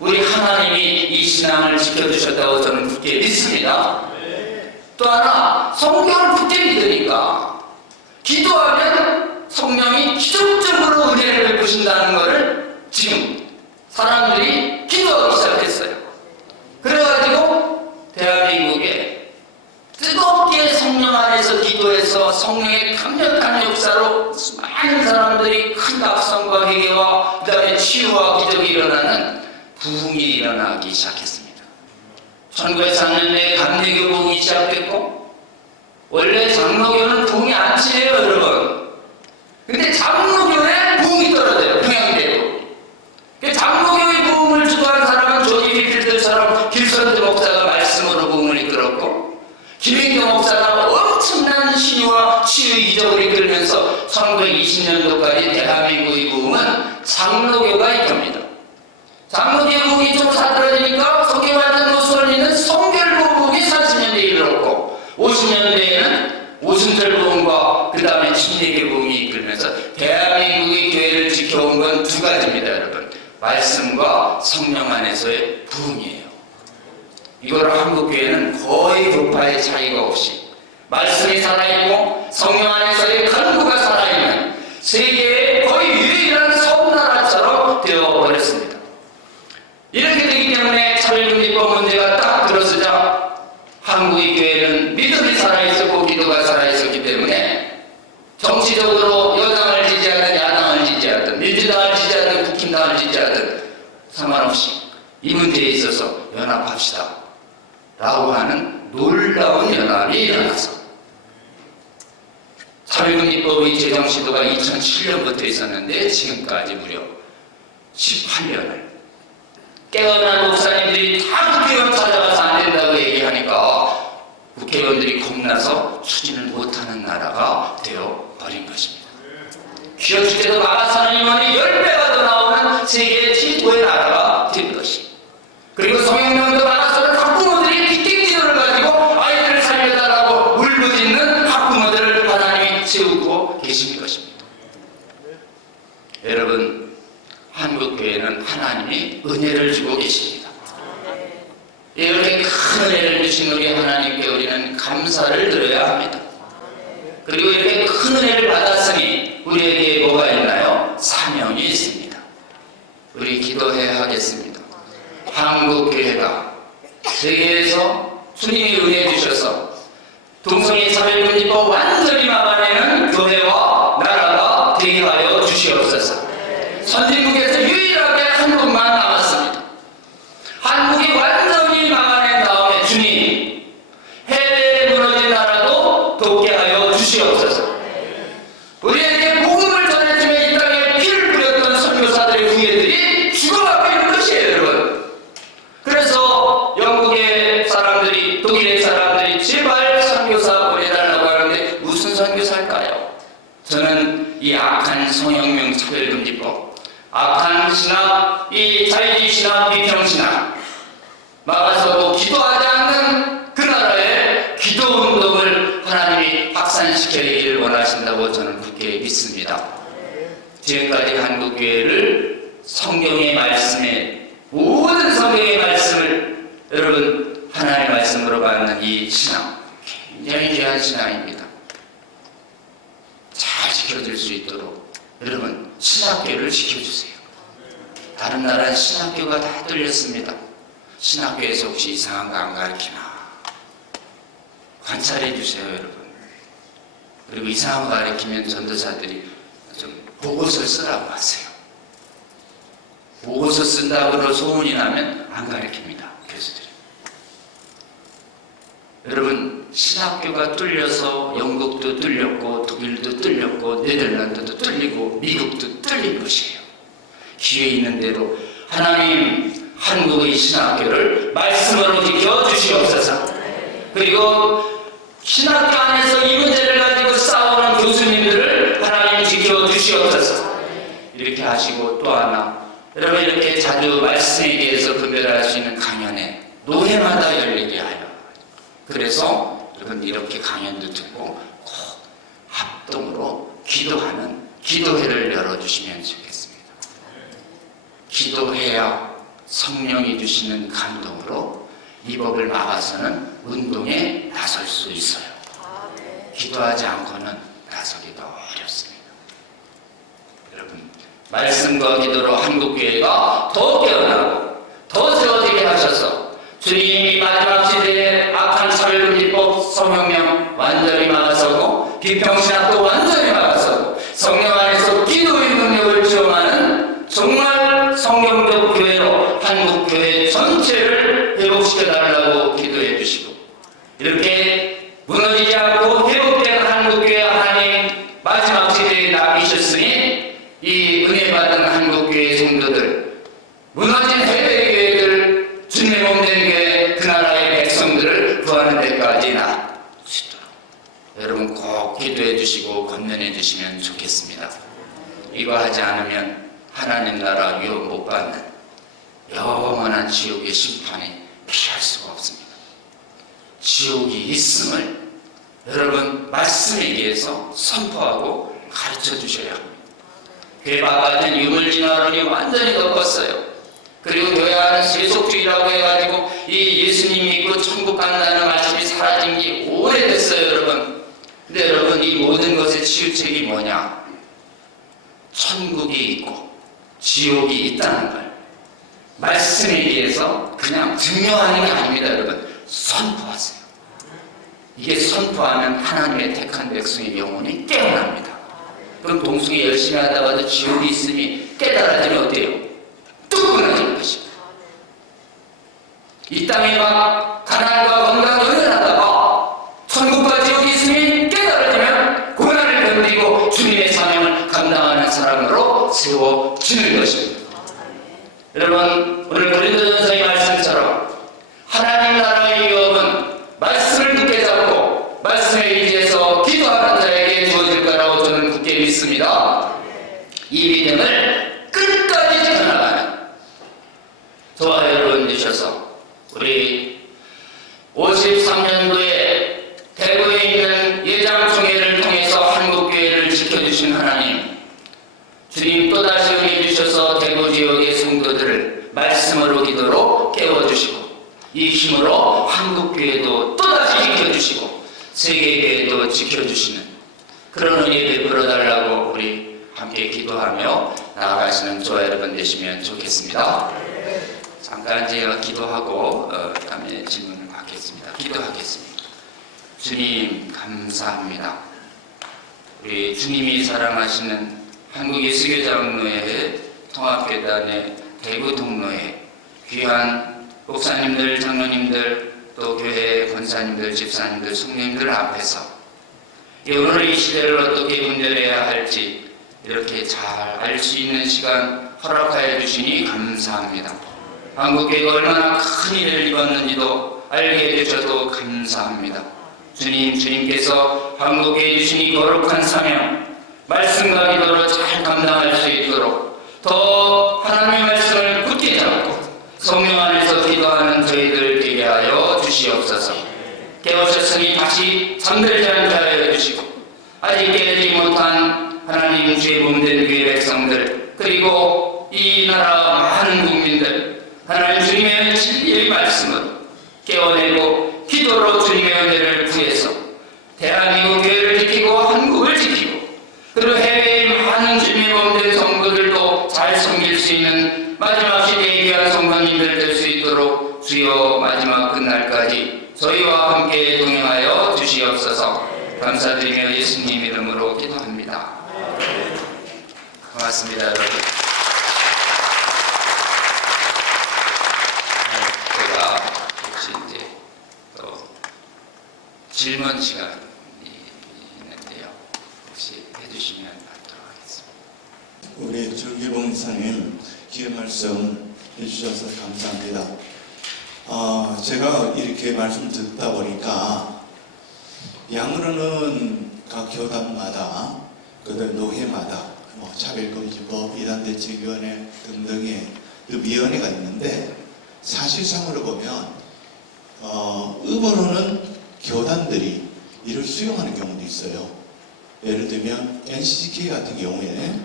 우리 하나님이 이 신앙을 지켜주셨다고 저는 굳게 믿습니다. 또 하나 성경을 굳게 믿으니까 기도하면 성령이 기적적으로 은혜를 베푸신다는 것을 지금 사람들이 기도하기 시작했어요. 그래가지고 대한민국에 뜨겁게 성령 안에서 기도해서 성령의 강력한 역사로 많은 사람들이 큰 각성과 회개와 그 다음에 치유와 기적이 일어나는 부흥이 일어나기 시작했습니다. 1903년도에 감리교 부흥이 시작됐고, 원래 장로교는 부흥이 안 치해요, 여러분. 근데 장로교에 부흥이 떨어져요, 평양대로. 장로교의 부흥을 주도한 사람은 조지 필필드처럼 길선주 목사가 말씀으로 부흥을 이끌었고, 김행교 목사가 엄청난 신유와 치유의 기적을 이끌면서 1920년도까지 대한민국의 부흥은 장로교가 이끕니다. 장로교의 부흥이 좀 사들어지니까 성경활동 노수원리는 성결부 부흥이 40년대에 이르렀고, 50년대에는 오순절 부흥과 그 다음에 침례교 부흥이 이끌면서 대한민국의 교회를 지켜온 건 두 가지입니다, 여러분. 말씀과 성령 안에서의 부흥이에요. 이걸 한국교회는 거의 교파의 차이가 없이 말씀이 살아있고 성령 안에서의 간구가 살아있는 세계의 거의 유일한 섬나라처럼 되어버렸습니다. 이렇게 되기 때문에 차별금지법 문제가 딱 들어서자 한국의 교회는 믿음이 살아있었고 기도가 살아있었기 때문에 정치적으로 여당을 지지하든 야당을 지지하든 민주당을 지지하든 국힘당을 지지하든 상관없이 이 문제에 있어서 연합합시다 라고 하는 놀라운 연합이 일어나서 차별금지법의 제정 시도가 2007년부터 있었는데 지금까지 무려 18년을 깨어난 목사님들이 다 국회의원 찾아가서 안 된다고 얘기하니까 국회의원들이 겁나서 추진을 못하는 나라가 되어버린 것입니다. 기업주택도 막아서는 인원이 10배가 더 나오는 세계의 최고의 나라가 된 것입니다. 그리고 성형명도 막아서는 학부모들이 빅딩기도를 가지고 아이들을 살려달라고 울부짖는 학부모들을 하나님이 세우고 계신 것입니다. 여러분, 한국교회는 하나님이 은혜를 주고 계십니다. 이렇게 큰 은혜를 주신 우리 하나님께 우리는 감사를 드려야 합니다. 그리고 이렇게 큰 은혜를 받았으니 우리에게 뭐가 있나요? 사명이 있습니다. 우리 기도해야 하겠습니다. 한국교회가 세계에서 주님이 은혜 주셔서 동성애 차별금지법 완전히 막아내는 교회와 나라가 되게 하여 주시옵소서. 선진국에서 유일하게 한국만 남았습니다. 한국이 완전히 막아낸 다음에 주님, 해외에 무너진 나라도 돕게 하여 주시옵소서. 우리에게 복음을 전해주며 이 땅에 피를 뿌렸던 선교사들의 후예들이 죽어가고 있는 것이에요, 여러분. 그래서 영국의 사람들이, 독일의 사람들이 제발 선교사 보내달라고 하는데 무슨 선교사일까요? 저는 이 악한 성혁명 차별금지법, 악한 신학, 이 자유주의 신학, 비평신학 막아서도 기도하지 않는 그 나라의 기도운동을 하나님이 확산시켜야기를 원하신다고 저는 굳게 믿습니다. 지금까지 한국교회를 성경의 말씀에, 모든 성경의 말씀을 여러분 하나님의 말씀으로 받는 이 신앙, 굉장히 귀한 신앙입니다. 잘 지켜질 수 있도록 여러분 신학교를 지켜주세요. 다른 나라는 신학교가 다 뚫렸습니다. 신학교에서 혹시 이상한 거 안 가르치나 관찰해 주세요, 여러분. 그리고 이상한 거 가르치면 전도사들이 좀 보고서 쓰라고 하세요. 보고서 쓴다고 소문이 나면 안 가르칩니다, 교수들이. 여러분, 신학교가 뚫려서 영국도 뚫렸고 독일도 뚫렸고 네덜란드도 뚫리고 미국도 뚫린 것이에요. 기회 있는 대로 하나님 한국의 신학교를 말씀으로 지켜주시옵소서. 그리고 신학교 안에서 이 문제를 가지고 싸우는 교수님들을 하나님 지켜주시옵소서. 이렇게 하시고 또 하나, 여러분 이렇게 자주 말씀에 대해서 분별할 수 있는 강연에 노회마다 열리게 하여, 그래서 여러분 이렇게 강연도 듣고 꼭 합동으로 기도하는 기도회를 열어주시면 좋겠습니다. 기도해야 성령이 주시는 감동으로 이 법을 막아서는 운동에 나설 수 있어요. 기도하지 않고는 나서기가 어렵습니다. 여러분, 말씀과 기도로 한국교회가 더 깨어나고 더 세워지게 하셔서 주님이 마지막 시대에 악한 차별금지법 성혁명 완전히 막아서고 비평신학도 완전히 막아서고 성령 안에서 기도의 능력을 체험하는 정말 성경적 교회로 한국교회 전체를 회복시켜달라고 기도해 주시고 이렇게 무너지지 않고 회복된 한국교회 하나님 마지막 시대에 납이셨으니 이 은혜 받은 한국교회 성도들 무너진 해외교회들 주님의 몸된 교회 그 나라의 백성들을 구하는 데까지 나아갈 수 있도록 여러분 꼭 기도해 주시고 건면해 주시면 좋겠습니다. 이거 하지 않으면 하나님 나라 위협 못 받는 영원한 지옥의 심판에 피할 수가 없습니다. 지옥이 있음을 여러분 말씀에 의해서 선포하고 가르쳐 주셔야 합니다. 교회 바깥은 유물진화론이 완전히 덮었어요. 그리고 교회 안은 세속주의라고 해가지고 이 예수님 믿고 천국 간다는 말씀이 사라진 게 오래됐어요, 여러분. 근데 여러분 이 모든 것의 치유책이 뭐냐? 천국이 있고 지옥이 있다는 걸 말씀에 의해서 그냥 증명하는 게 아닙니다, 여러분. 선포하세요. 이게 선포하면 하나님의 택한 백성의 영혼이 깨어납니다. 그럼 동성애 열심히 하다가도 지옥이 있으니 깨달아지면 어때요? 뚝 끊어지는 것입니다. 이 땅에 막 가난과 건강 연연하다가 천국과 지옥이 있으니 깨달아지면 고난을 견디고 주님의 사명을 감당하는 사람으로 세워지는 것입니다. 여러분 오늘 고린도전서의 말씀처럼 하나님 나라의 위협은 말씀을 굳게 잡고 말씀에 의지해서 기도하는 자에게 주어질 거라고 저는 굳게 믿습니다. 이 믿음을 끝까지 지켜나가는 저와 여러분 되셔서 우리 53년도에 대구에 있는 예장총회를 통해서 한국교회를 지켜주신 하나님 주님 또다시 은혜 주셔서 대구 지역의 성도들을 말씀으로 기도로 깨워주시고 이 힘으로 한국교회도 또다시 지켜주시고 세계교회도 지켜주시는 그런 은혜 베풀어 달라고 우리 함께 기도하며 나아가시는 저와 여러분 되시면 좋겠습니다. 잠깐 제가 기도하고 그다음에 질문을 받겠습니다. 기도하겠습니다. 주님 감사합니다. 우리 주님이 사랑하시는 한국예수교장로회 통합교단의 대구 동로에 귀한 목사님들, 장로님들, 또 교회 권사님들, 집사님들, 성령님들 앞에서 오늘 이 시대를 어떻게 분별해야 할지 이렇게 잘 알 수 있는 시간 허락하여 주시니 감사합니다. 한국교회가 얼마나 큰 일을 입었는지도 알게 해주셔도 감사합니다. 주님께서 한국교회에 주신 이 거룩한 사명, 말씀과 기도로 잘 감당할 수 있도록 더 하나님의 말씀을 굳게 잡고 성령 안에서 기도하는 저희들 되게 하여 주시옵소서. 깨우셨으니 다시 잠들지 않게 하여 주시고 아직 깨지 못한 하나님 주의 몸된 교회 백성들 그리고 이 나라 많은 국민들 하나님 주님의 진리의 말씀을 깨워내고 기도로 주님의 은혜를 구해서 대한민국 교회를 지키고 한국을 지키고 그리고 해외의 많은 주님의 몸된 성도들도 잘 섬길 수 있는 마지막 시대에 귀한 성도님들 될 수 있도록 주여 마지막 끝날까지 저희와 함께 동행하여 주시옵소서. 감사드리며 예수님 이름으로 기도합니다. 고맙습니다, 여러분. 제가 혹시 이제 또 질문 시간이 있는데요. 혹시 해주시면 받도록 하겠습니다. 우리 조기봉 목사님 긴 말씀 해주셔서 감사합니다. 제가 이렇게 말씀 듣다 보니까 양으로는 각 교단마다 그들 노회마다 차별금지법, 이단대책위원회 등등의 그 위원회가 있는데 사실상으로 보면 의무로는 교단들이 이를 수용하는 경우도 있어요. 예를 들면 NCCK 같은 경우에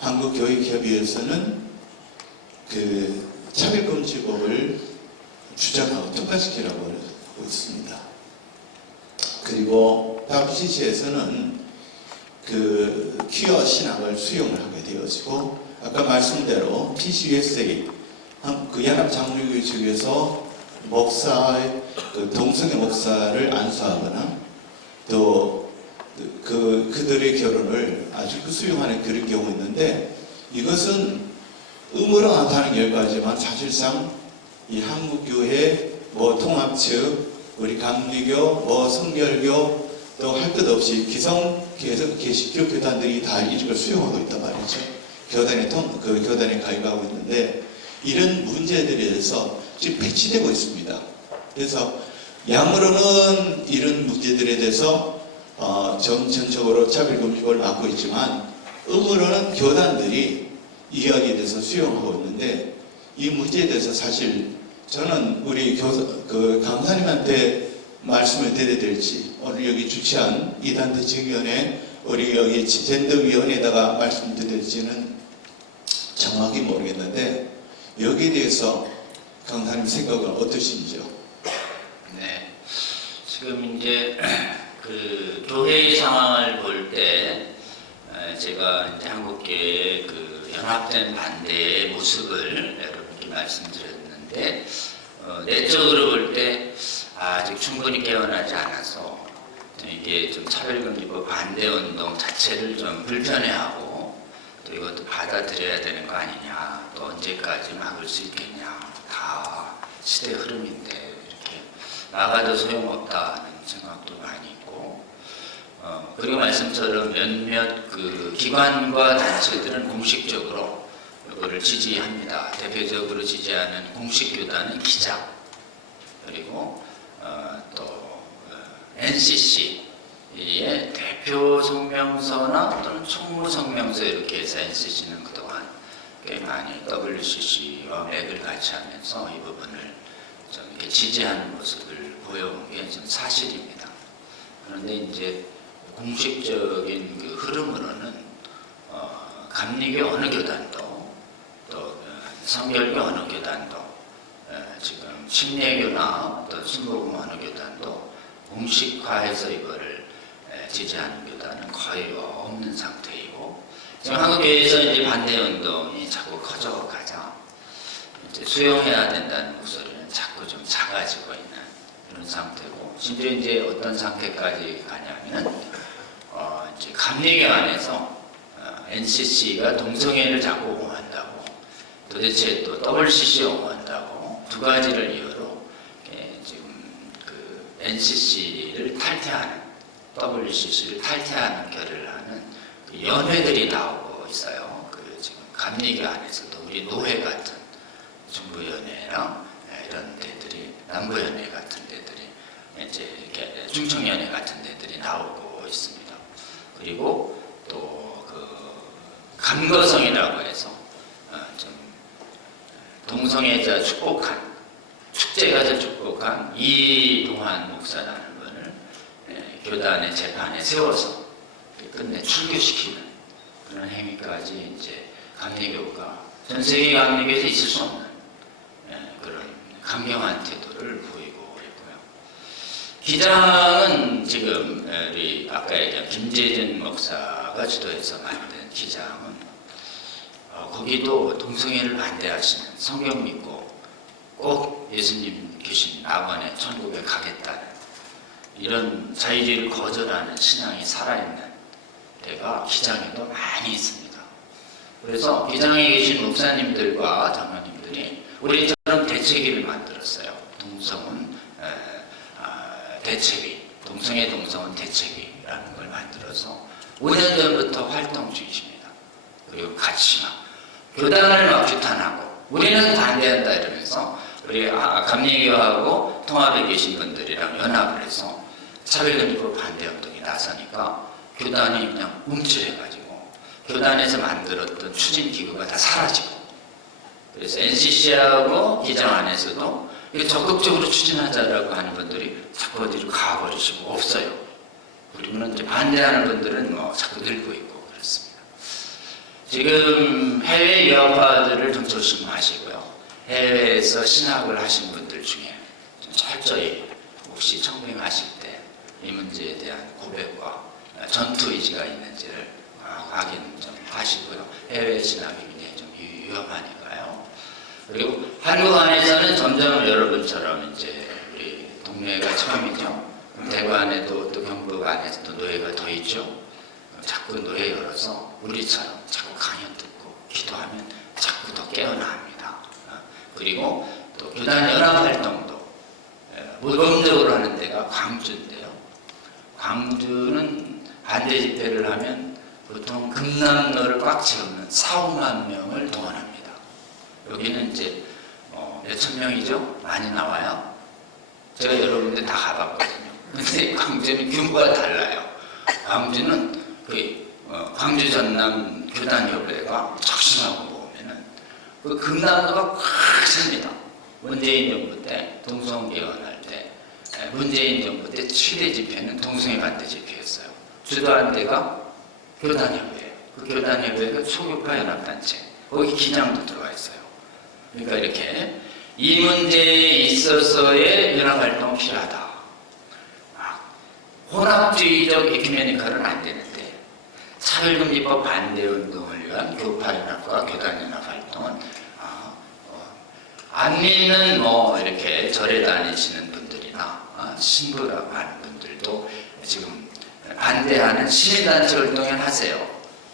한국교육협의회에서는 그 차별금지법을 주장하고 통과시키라고 하고 있습니다. 그리고 WCC에서는 그 퀴어 신학을 수용을 하게 되어지고 아까 말씀대로 PCUSA 그 연합 장로교 측에서 목사의 그 동성애 목사를 안수하거나 또 그들의 결혼을 아주 수용하는 그런 경우 있는데 이것은 음으로 나타나는 결과지만 사실상 이 한국교회 통합 측 우리 감리교 성결교 또 할 것 없이 개신교 교단들이 다 이걸 수용하고 있단 말이죠. 교단에 가입하고 있는데 이런 문제들에 대해서 지금 배치되고 있습니다. 그래서 양으로는 이런 문제들에 대해서 전적으로 차별금지법을 막고 있지만 음으로는 교단들이 이야기에 대해서 수용하고 있는데 이 문제에 대해서 사실 저는 우리 강사님한테 말씀을 드려야 될지 오늘 여기 주최한 이단대 직위원회 우리 여기 젠더위원회에다가 말씀드릴지는 정확히 모르겠는데 여기에 대해서 강사님 생각은 어떠신지요? 네, 지금 이제 그 교회의 상황을 볼 때 제가 이제 한국교회의 그 연합된 반대의 모습을 여러분께 말씀드렸는데 내적으로 볼 때 아직 충분히 깨어나지 않아서 이게 좀 차별금지법 반대운동 자체를 좀 불편해하고 또 이것도 받아들여야 되는 거 아니냐, 또 언제까지 막을 수 있겠냐, 다 시대의 흐름인데 이렇게 나가도 소용없다는 생각도 많이 있고 그리고 말씀처럼 몇몇 그 기관과 단체들은 공식적으로 이거를 지지합니다. 대표적으로 지지하는 공식교단은 기장, 그리고 또 NCC의 대표 성명서나 또는 총무 성명서 이렇게 해서 NCC는 그동안 꽤 많이 WCC와 맥을 같이 하면서 이 부분을 좀 이렇게 지지하는 모습을 보여온 게 좀 사실입니다. 그런데 이제 공식적인 그 흐름으로는 감리교 어느 교단도 또 성결교 어느 교단도 지금 침례교나 또 순복음 어느 교단도 공식화해서 이거를 지지하는 교단은 거의 없는 상태이고 지금 한국교회에서 이제 반대운동이 자꾸 커져가자 이제 수용해야 된다는 목소리는 자꾸 좀 작아지고 있는 그런 상태고 심지어 이제 어떤 상태까지 가냐면 이제 감리교 안에서 NCC가 동성애를 자꾸 옹호한다고 도대체 또 WCC 옹호한다고 두 가지를 이유로 지금 그 NCC를 탈퇴하는 WCC를 탈퇴하는 결의를 하는 그 연회들이 나오고 있어요. 그 지금 감리교 안에서도 우리 노회 같은 중부연회랑 이런 데들이 남부연회 같은 데들이 이제 이렇게 중청연회 같은 데들이 나오고 있습니다. 그리고 또 그 감거성이라고 해서 좀 동성애자 축복한 축제가서 축복한 이동환 목사라는 분을 교단의 재판에 세워서 끝내 출교시키는 그런 행위까지 이제 감리교가 전 세계 감리교에서 있을 수 없는 그런 강경한 태도를 보이고 있고요. 기장은 지금 우리 아까 얘기한 김재준 목사가 주도해서 만든 기장은 거기도 동성애를 반대하시는 성경 믿고 꼭 예수님 계신 낙원에 천국에 가겠다는 이런 자유주의를 거절하는 신앙이 살아있는 데가 기장에도 많이 있습니다. 그래서 기장에 계신 목사님들과 장로님들이 우리처럼 대책위를 만들었어요. 동성은 대책위, 동성애 동성은 대책위라는 걸 만들어서 5년 전부터 활동 중이십니다. 그리고 같이 막 교단을 막 규탄하고 우리는 반대한다 이러면서 우리 감리교하고 통합에 계신 분들이랑 연합을 해서 차별금지법 반대운동이 나서니까 교단이 그냥 움찔해가지고 교단에서 만들었던 추진기구가 다 사라지고 그래서 NCC하고 기장 안에서도 적극적으로 추진하자라고 하는 분들이 자꾸 어디로 가버리시고 없어요. 그리고는 이제 반대하는 분들은 뭐 자꾸 늘고 있고 그렇습니다. 지금 해외 유학파들을 좀 조심하시고요. 해외에서 신학을 하신 분들 중에 좀 철저히 혹시 청빙하실 때 이 문제에 대한 고백과 전투 의지가 있는지를 확인 좀 하시고요. 해외 진학이 굉장히 좀 위험하니까요. 그리고 한국 안에서는 점점 여러분처럼 이제 우리 동네가 처음이죠. 대구 안에도 또 경북 안에서 또 노예가 더 있죠. 자꾸 노예 열어서 우리처럼 자꾸 강연 듣고 기도하면 자꾸 더 깨어납니다. 그리고 또 교단 연합 활동도 모범적으로 하는 데가 광주인데요. 광주는 반대 집회를 하면 보통 금남로를 꽉 채우는 4~5만 명을 동원합니다. 여기는 이제 몇천 명이죠? 많이 나와요. 제가 여러분들 다 가봤거든요. 근데 광주는 규모가 달라요. 광주는 광주 전남 교단협회가 적심하고 모으면은 그 금남로가 꽉 찹니다. 문재인 정부 때 동성 개헌할 때 문재인 정부 때 7대 집회는 동성애 반대 집회였어요. 주도한 데가 교단협회. 그 교단협회가 초교파 연합단체. 거기 기장도 들어와 있어요. 그러니까 이렇게 이 문제에 있어서의 연합활동 필요하다. 혼합주의적 에큐메니컬은 안 되는데 차별금지법 반대운동을 위한 교파연합과 교단연합 활동은 안 믿는 이렇게 절에 다니시는 분들이나 신부라고 하는 분들도 지금 반대하는 시민단체 활동을 하세요.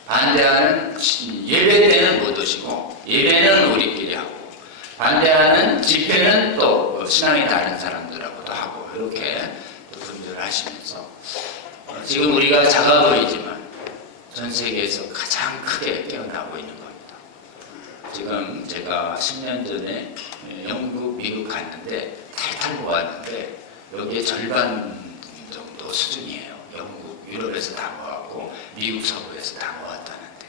반대하는 예배 때는 못 오시고 예배는 우리끼리 하고 반대하는 집회는 또 신앙이 다른 사람들하고도 하고 이렇게 또 분별을 하시면서 지금 우리가 작아 보이지만 전 세계에서 가장 크게 깨어나고 있는 겁니다. 지금 제가 10년 전에 영국, 미국 갔는데 탈탈 모았는데 여기에 절반 정도 수준이에요. 영국, 유럽에서 다 모았고 미국 서부에서 다 모았다는데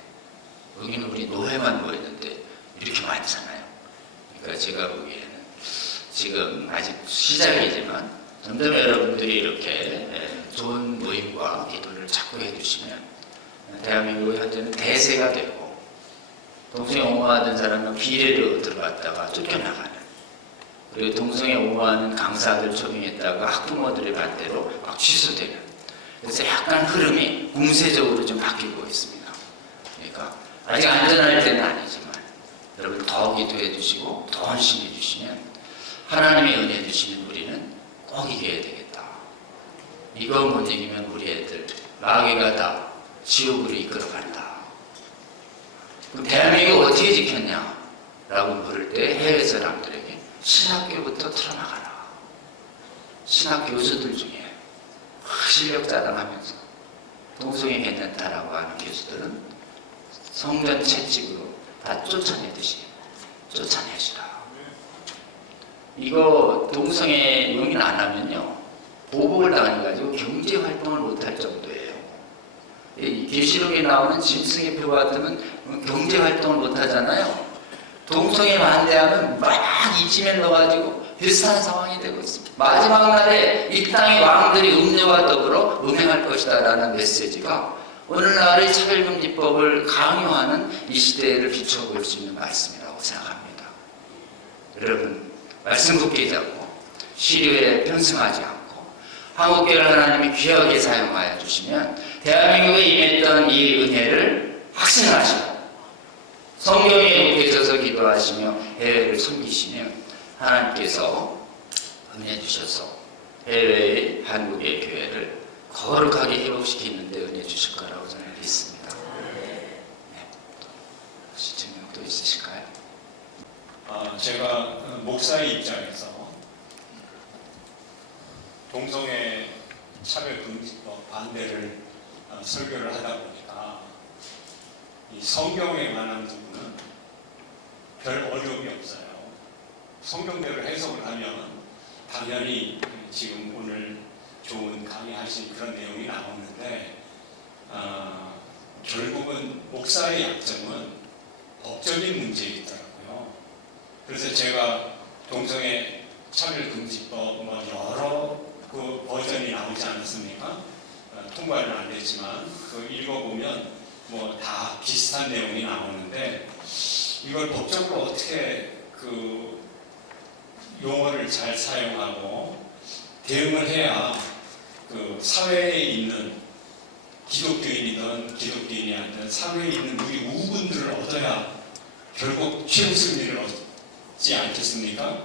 여기는 우리 노예만 모였는데 이렇게 많잖아요. 그러니까 제가 보기에는 지금 아직 시작이지만 점점 여러분들이 이렇게 좋은 모임과 기도를 자꾸 해주시면 대한민국이 현재는 대세가 되고 동성애 옹호하던 사람은 비례로 들어갔다가 쫓겨나가는 그리고 동성애 옹호하는 강사들 초빙했다가 학부모들의 반대로 막 취소되는 그래서 약간 흐름이 공세적으로 좀 바뀌고 있습니다. 그러니까 아직 안전할 때는 아니지만 여러분 더 기도해 주시고 더 헌신해 주시면 하나님의 은혜 주시면 우리는 꼭 이겨야 되겠다. 이거 못 이기면 우리 애들 마귀가 다 지옥으로 이끌어간다. 그럼 대한민국 어떻게 지켰냐? 라고 물을 때 해외 사람들에게 신학교부터 틀어나가라. 신학 교수들 중에 실력 자랑하면서 동성애 괜찮다라고 하는 교수들은 성전 채찍으로 다 쫓아내듯이 쫓아내시라. 이거 동성애 용인 안 하면요 보복을 당해가지고 경제 활동을 못할 정도예요. 이 계시록에 나오는 짐승의 표 같으면 경제 활동을 못하잖아요. 동성애 반대하면 막 이쯤에 넣어가지고 비슷한 상황이 되고 있습니다. 마지막 날에 이 땅의 왕들이 음료와 더불어 음행할 것이다 라는 메시지가 오늘날의 차별금지법을 강요하는 이 시대를 비춰볼 수 있는 말씀이라고 생각합니다. 여러분 말씀 굳게 잡고 시류에 편승하지 않고 한국교회를 하나님이 귀하게 사용하여 주시면 대한민국에 임했던 이 은혜를 확신하시고 성경에 묵혀져서 기도하시며 해외를 섬기시면 하나님께서 은혜 주셔서 해외의 한국의 교회를 거룩하게 회복시키는 데 은혜 주실 거라고 저는 믿습니다. 네. 혹시 질문 또 있으실까요? 제가 목사의 입장에서 동성애 차별금지법 반대를 설교를 하다 보니까 이 성경에 관한 부분은 별 어려움이 없어요. 성경대로 해석을 하면 당연히 지금 오늘 좋은 강의하신 그런 내용이 나오는데 결국은 목사의 약점은 법적인 문제에 있더라고요. 그래서 제가 동성애 차별금지법 여러 그 버전이 나오지 않았습니까? 통과는 안 됐지만 그 읽어보면 다 비슷한 내용이 나오는데 이걸 법적으로 어떻게 그 용어를 잘 사용하고 대응을 해야 그 사회에 있는 기독교인이든 기독교인이 아니든 사회에 있는 우리 우군들을 얻어야 결국 최후 승리를 얻지 않겠습니까?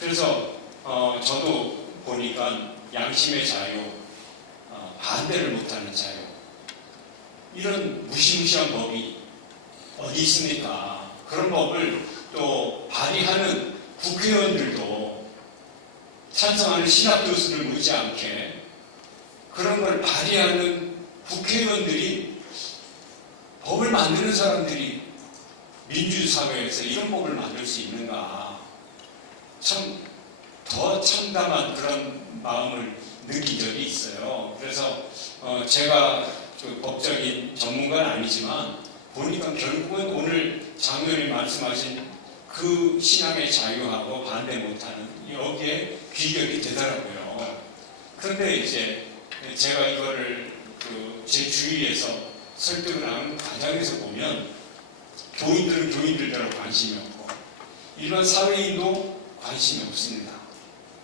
그래서 저도 보니까 양심의 자유, 반대를 못하는 자유, 이런 무시무시한 법이 어디 있습니까? 그런 법을 또 발의하는 국회의원들도 찬성하는 신학교수들 못지않게 그런 걸 발의하는 국회의원들이, 법을 만드는 사람들이 민주사회에서 이런 법을 만들 수 있는가, 참 더 참담한 그런 마음을 느낀 적이 있어요. 그래서 제가 그 법적인 전문가는 아니지만 보니까 결국은 오늘 장로님 말씀하신 그 신앙의 자유하고 반대 못하는 여기에 귀결이 되더라고요. 그런데 이제 제가 이거를 제 주위에서 설득을 하는 과정에서 보면 교인들은 교인들대로 관심이 없고 일반 사회인도 관심이 없습니다.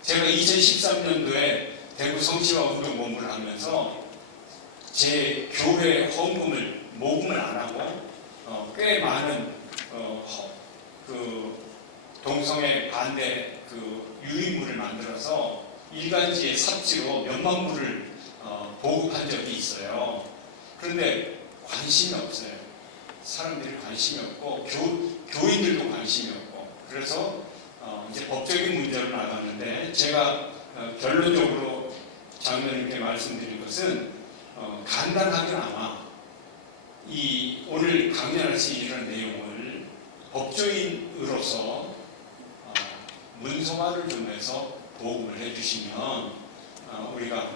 제가 2013년도에 대구 성시화 운동 본부를 하면서 제 교회 헌금을 모금을 안 하고 꽤 많은 그 동성애 반대 그 유인물을 만들어서 일간지의 삽지로 몇만 부를 보급한 적이 있어요. 그런데 관심이 없어요. 사람들이 관심이 없고 교인들도 관심이 없고, 그래서 이제 법적인 문제로 나갔는데 제가 결론적으로 장로님께 말씀드린 것은 간단하게나마 이 오늘 강연하신 이런 내용을 법조인으로서 문서화를 좀 해서 보급을 해주시면 우리가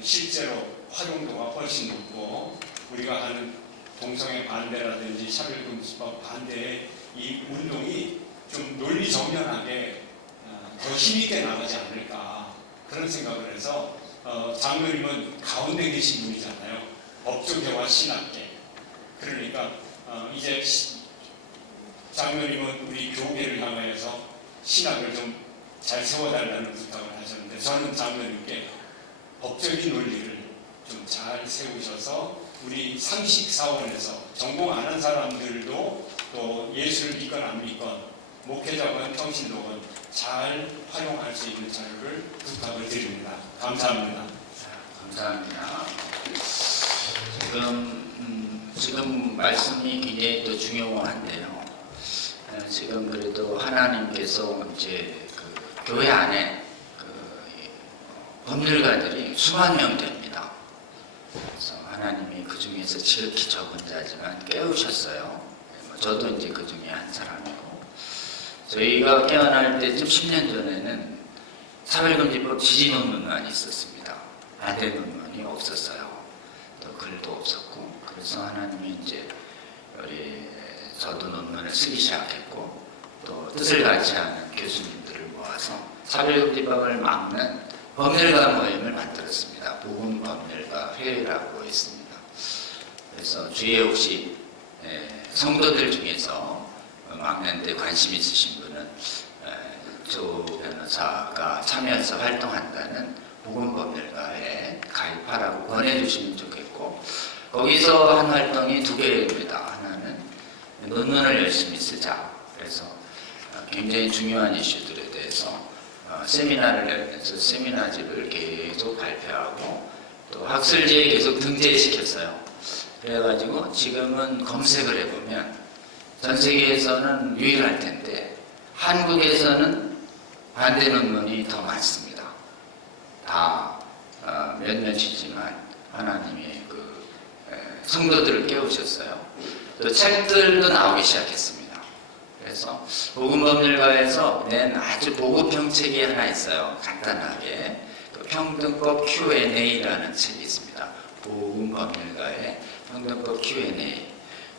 실제로 활용도가 훨씬 높고 우리가 하는 동성애 반대라든지 차별금지법 반대의 이 운동이 좀 논리정연하게 더 힘있게 나가지 않을까, 그런 생각을 해서 장로님은 가운데 계신 분이잖아요. 법조계와 신학계. 그러니까 이제 장로님은 우리 교계를 향하여서 신학을 좀 잘 세워달라는 부탁을 하셨는데, 저는 장로님께 법적인 논리를 좀 잘 세우셔서 우리 상식 사원에서 전공 안 한 사람들도 또 예수를 믿건 안 믿건 목회자건 평신도건 잘 활용할 수 있는 자료를 부탁을 드립니다. 감사합니다. 감사합니다. 지금 말씀이 굉장히 또 중요한데요. 지금 그래도 하나님께서 이제 그 교회 안에 법률가들이 수만 명 됩니다. 그래서 하나님이 그 중에서 지극히 적은 자지만 깨우셨어요. 저도 이제 그 중에 한 사람이고, 저희가 깨어날 때쯤 10년 전에는 차별금지법 지지 논문만 있었습니다. 반대 논문이 없었어요. 또 글도 없었고, 그래서 하나님이 이제 저도 논문을 쓰기 시작했고, 또 뜻을 같이 하는 교수님들을 모아서 차별금지법을 막는 법률가 모임을 만들었습니다. 보훈법률가 회의라고 있습니다. 그래서 주위에 혹시 성도들 중에서 막는 데 관심 있으신 분은 조 변호사가 참여해서 활동한다는 보훈법률가에 가입하라고 권해주시면 좋겠고, 거기서 한 활동이 두 개입니다. 하나는 논문을 열심히 쓰자. 그래서 굉장히 중요한 이슈들에 대해서 세미나를 열면서 세미나집을 계속 발표하고 또 학술지에 계속 등재시켰어요. 그래가지고 지금은 검색을 해보면 전 세계에서는 유일할 텐데 한국에서는 반대 논문이 더 많습니다. 다 몇몇이지만 하나님이 그 성도들을 깨우셨어요. 또 책들도 나오기 시작했습니다. 그래서 복음법률가에서 낸 아주 보급형 책이 하나 있어요. 간단하게 그 평등법 Q&A라는 책이 있습니다. 복음법률가의 평등법 Q&A.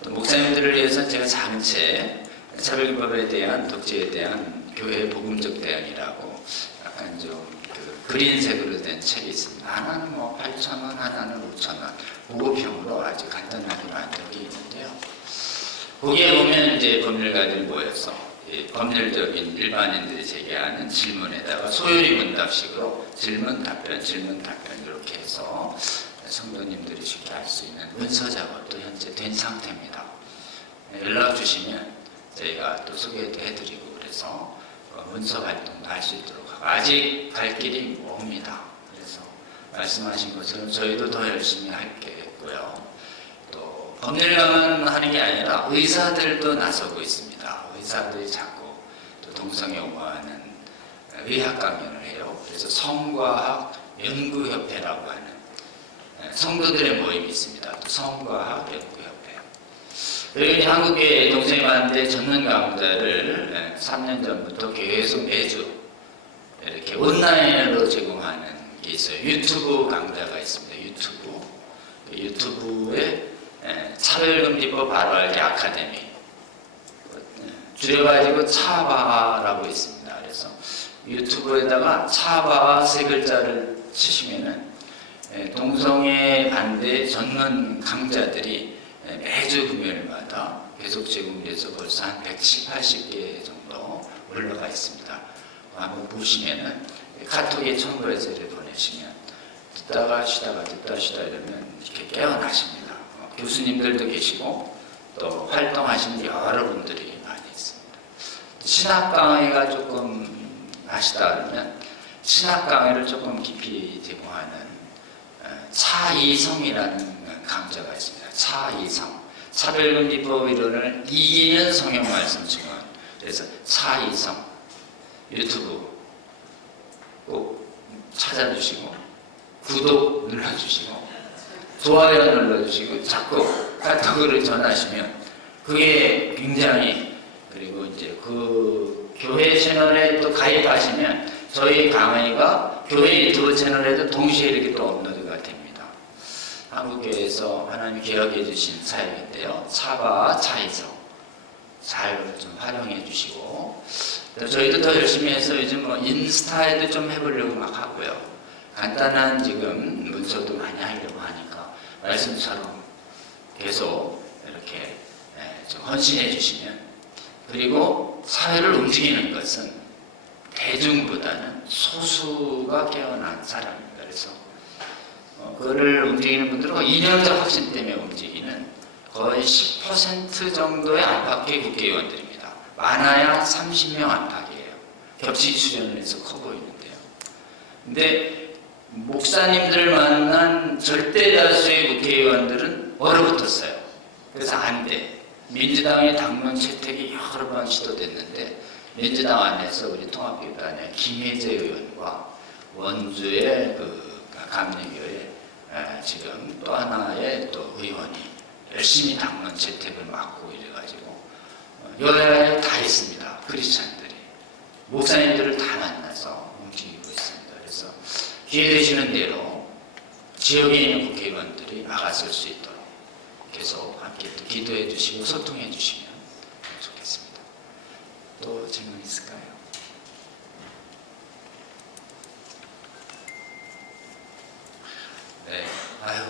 또 목사님들을 위해서 제가 작은 책, 차별금법에 대한 독재에 대한 교회의 복음적 대안이라고 약간 좀 그린색으로 된 책이 있습니다. 하나는 뭐 8,000원, 하나는 5,000원. 보급형으로 아주 간단하게 만든 게 있는데요. 거기에 보면 이제 법률가들이 모여서 법률적인 일반인들이 제기하는 질문에다가 소요리 문답식으로 질문 답변 이렇게 해서 성도님들이 쉽게 알 수 있는 문서 작업도 현재 된 상태입니다. 연락 주시면 저희가 또 소개도 해드리고 그래서 문서 활동도 할 수 있도록 하고 아직 갈 길이 멉니다. 그래서 말씀하신 것처럼 저희도 더 열심히 할겠고요. 또 법률가만 하는 게 아니라 의사들도 나서고 있습니다. 의사들이 자꾸 또 동성애 옹호하는 의학 강연을 해요. 그래서 성과학 연구협회라고 하는 성도들의 모임이 있습니다. 또 성과학 연구협회. 그리고 한국계 동성애 반대 전문 강좌를 3년 전부터 계속 매주 이렇게 온라인으로 제공하는 게 있어요. 유튜브 강좌가 있습니다. 유튜브에 차별금지법 바로 알기 아카데미 줄여가지고 차바라고 있습니다. 그래서 유튜브에다가 차바 세 글자를 치시면은 동성애 반대 전문 강좌들이 매주 금요일마다 계속 제공돼서 벌써 한 170, 80개 정도 올라가 있습니다. 한번 보시면은 카톡에 첨부해서 보내시면 듣다가 쉬다가 이러면 이렇게 깨어나십니다. 교수님들도 계시고 또 활동하시는 여러분들이 많이 있습니다. 신학 강의가 조금 하시다 그러면 신학 강의를 조금 깊이 제공하는 차이성이라는 강좌가 있습니다. 차이성. 차별금지법 이론을 이기는 성경 말씀 증언. 그래서 차이성. 유튜브 꼭 찾아주시고 구독 눌러주시고 좋아요 눌러주시고 자꾸 카톡으로 전하시면 그게 굉장히 그리고 이제 그 교회 채널에 또 가입하시면 저희 강의가 교회 유튜브 채널에도 동시에 이렇게 또 업로드가 됩니다. 한국교회에서 하나님 개혁해 주신 사역인데요. 차바 차이성 잘 좀 활용해 주시고 저희도 더 열심히 해서 요즘 뭐 인스타에도 좀 해보려고 막 하고요. 간단한 지금 문서도 많이 하려고 하니까 말씀처럼 계속 이렇게 좀 헌신해 주시면 그리고 사회를 움직이는 것은 대중보다는 소수가 깨어난 사람입니다. 그래서 그거를 움직이는 분들은 이념적 확신 때문에 움직이는 거의 10% 정도의 안팎의 국회의원들입니다. 많아야 30명 안팎이에요. 겹치 수련을 해서 커 보이는데요. 근데 목사님들 만난 절대 다수의 국회의원들은 얼어붙었어요. 그래서 안 돼. 민주당의 당론 채택이 여러 번 시도됐는데 민주당 안에서 우리 통합기관의 김혜재 의원과 원주의 그 감리교회 지금 또 하나의 또 의원이 열심히 당론 채택을 막고 이래가지고 여야에 다 있습니다. 크리스찬들이 목사님들을 다 만나서 움직이고 있습니다. 그래서 기회 되시는 대로 지역에 있는 국회의원들이 막아설 수 있도록 계속 함께 또 기도해 주시고 소통해 주시면 좋겠습니다. 또 질문 있을까요? 네, 아유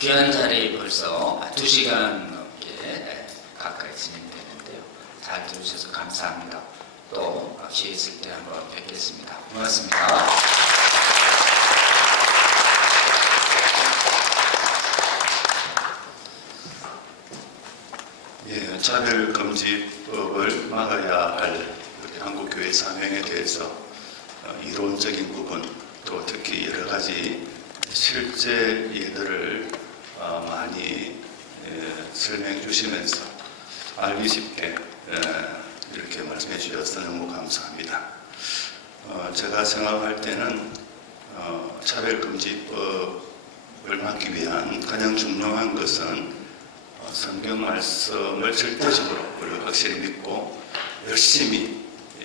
귀한 자리 벌써 2시간 넘게 가까이 진행되는데요. 잘 들으셔서 감사합니다. 또 기회 있을 때 한번 뵙겠습니다. 고맙습니다. 예, 차별금지법을 막아야 할 우리 한국교회 사명에 대해서 이론적인 부분 또 특히 여러 가지 실제 예들을 많이 설명해 주시면서 알기 쉽게 이렇게 말씀해 주셔서 너무 감사합니다. 제가 생각할 때는 차별금지법을 막기 위한 가장 중요한 것은 성경 말씀을 절대적으로 우리가 확실히 믿고 열심히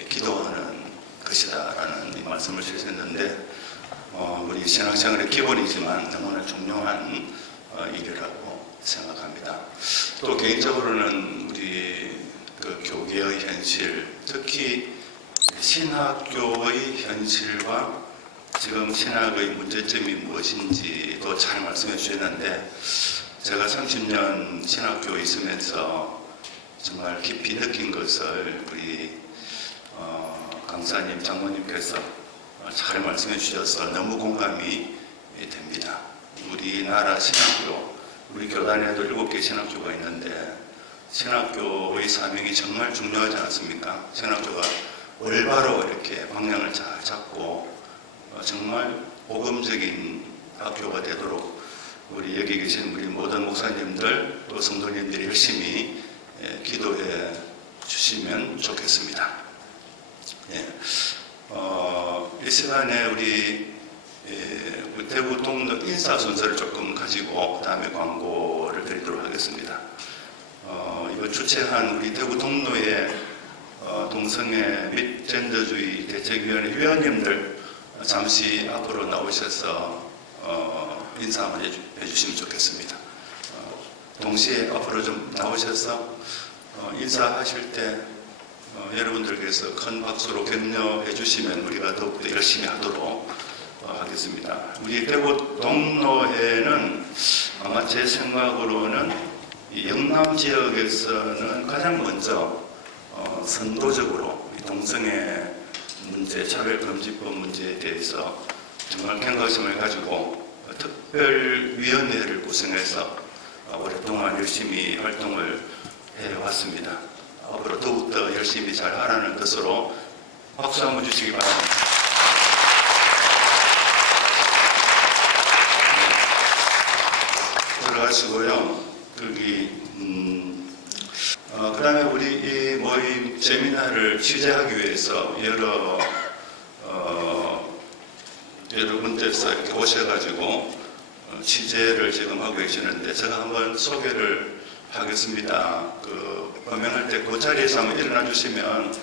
기도하는 것이다라는 이 말씀을 주셨는데 우리 신앙생활의 기본이지만 너무나 중요한 일이라고 생각합니다. 또 개인적으로는 우리 그 교계의 현실, 특히 신학교의 현실과 지금 신학의 문제점이 무엇인지도 잘 말씀해 주셨는데 제가 30년 신학교에 있으면서 정말 깊이 느낀 것을 우리 강사님, 장모님께서 잘 말씀해 주셔서 너무 공감이 됩니다. 우리나라 신학교, 우리 교단에도 7개 신학교가 있는데 신학교의 사명이 정말 중요하지 않습니까? 신학교가 올바로 이렇게 방향을 잘 잡고 정말 복음적인 학교가 되도록 우리 여기 계신 우리 모든 목사님들 또 성도님들이 열심히 기도해 주시면 좋겠습니다. 예. 이 시간에 우리 대구 동로 인사 순서를 조금 가지고 그 다음에 광고를 드리도록 하겠습니다. 이번 주최한 우리 대구 동로의 동성애 및 젠더주의 대책위원회 위원님들 잠시 앞으로 나오셔서 인사 한번 해주시면 좋겠습니다. 동시에 앞으로 좀 나오셔서 인사하실 때 여러분들께서 큰 박수로 격려해 주시면 우리가 더욱더 열심히 하도록 하겠습니다. 우리 대구 동로회는 아마 제 생각으로는 이 영남 지역에서는 가장 먼저 선도적으로 이 동성애 문제, 차별금지법 문제에 대해서 정말 경각심을 가지고 특별위원회를 구성해서 오랫동안 열심히 활동을 해왔습니다. 앞으로 더욱더 열심히 잘 하라는 뜻으로 박수 한번 주시기 바랍니다. 들어가시고요. 그 다음에 우리 이 모임 세미나를 취재하기 위해서 여러 군데서 이렇게 오셔가지고 취재를 지금 하고 계시는데 제가 한번 소개를 하겠습니다. 범행할 때 그 자리에서 한번 일어나 주시면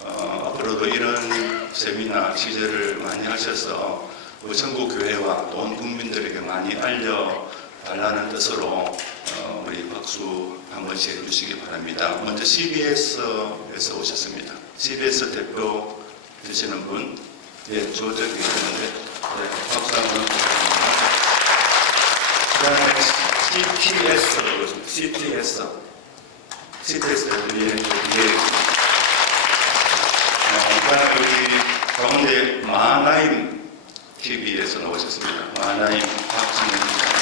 앞으로도 이런 세미나 취재를 많이 하셔서 전국 교회와 또 온 국민들에게 많이 알려달라는 뜻으로 우리 박수 한 번씩 해주시기 바랍니다. 먼저 CBS에서 오셨습니다. CBS 대표 되시는 분, 예, 조적이 있는데 박수 한 번 부탁드립니다. 그 다음에 CTS 대표, 예. 그 다음에 우리 가운데 마나임 TV에서 나오셨습니다. 마나임 박진영 기자입니다.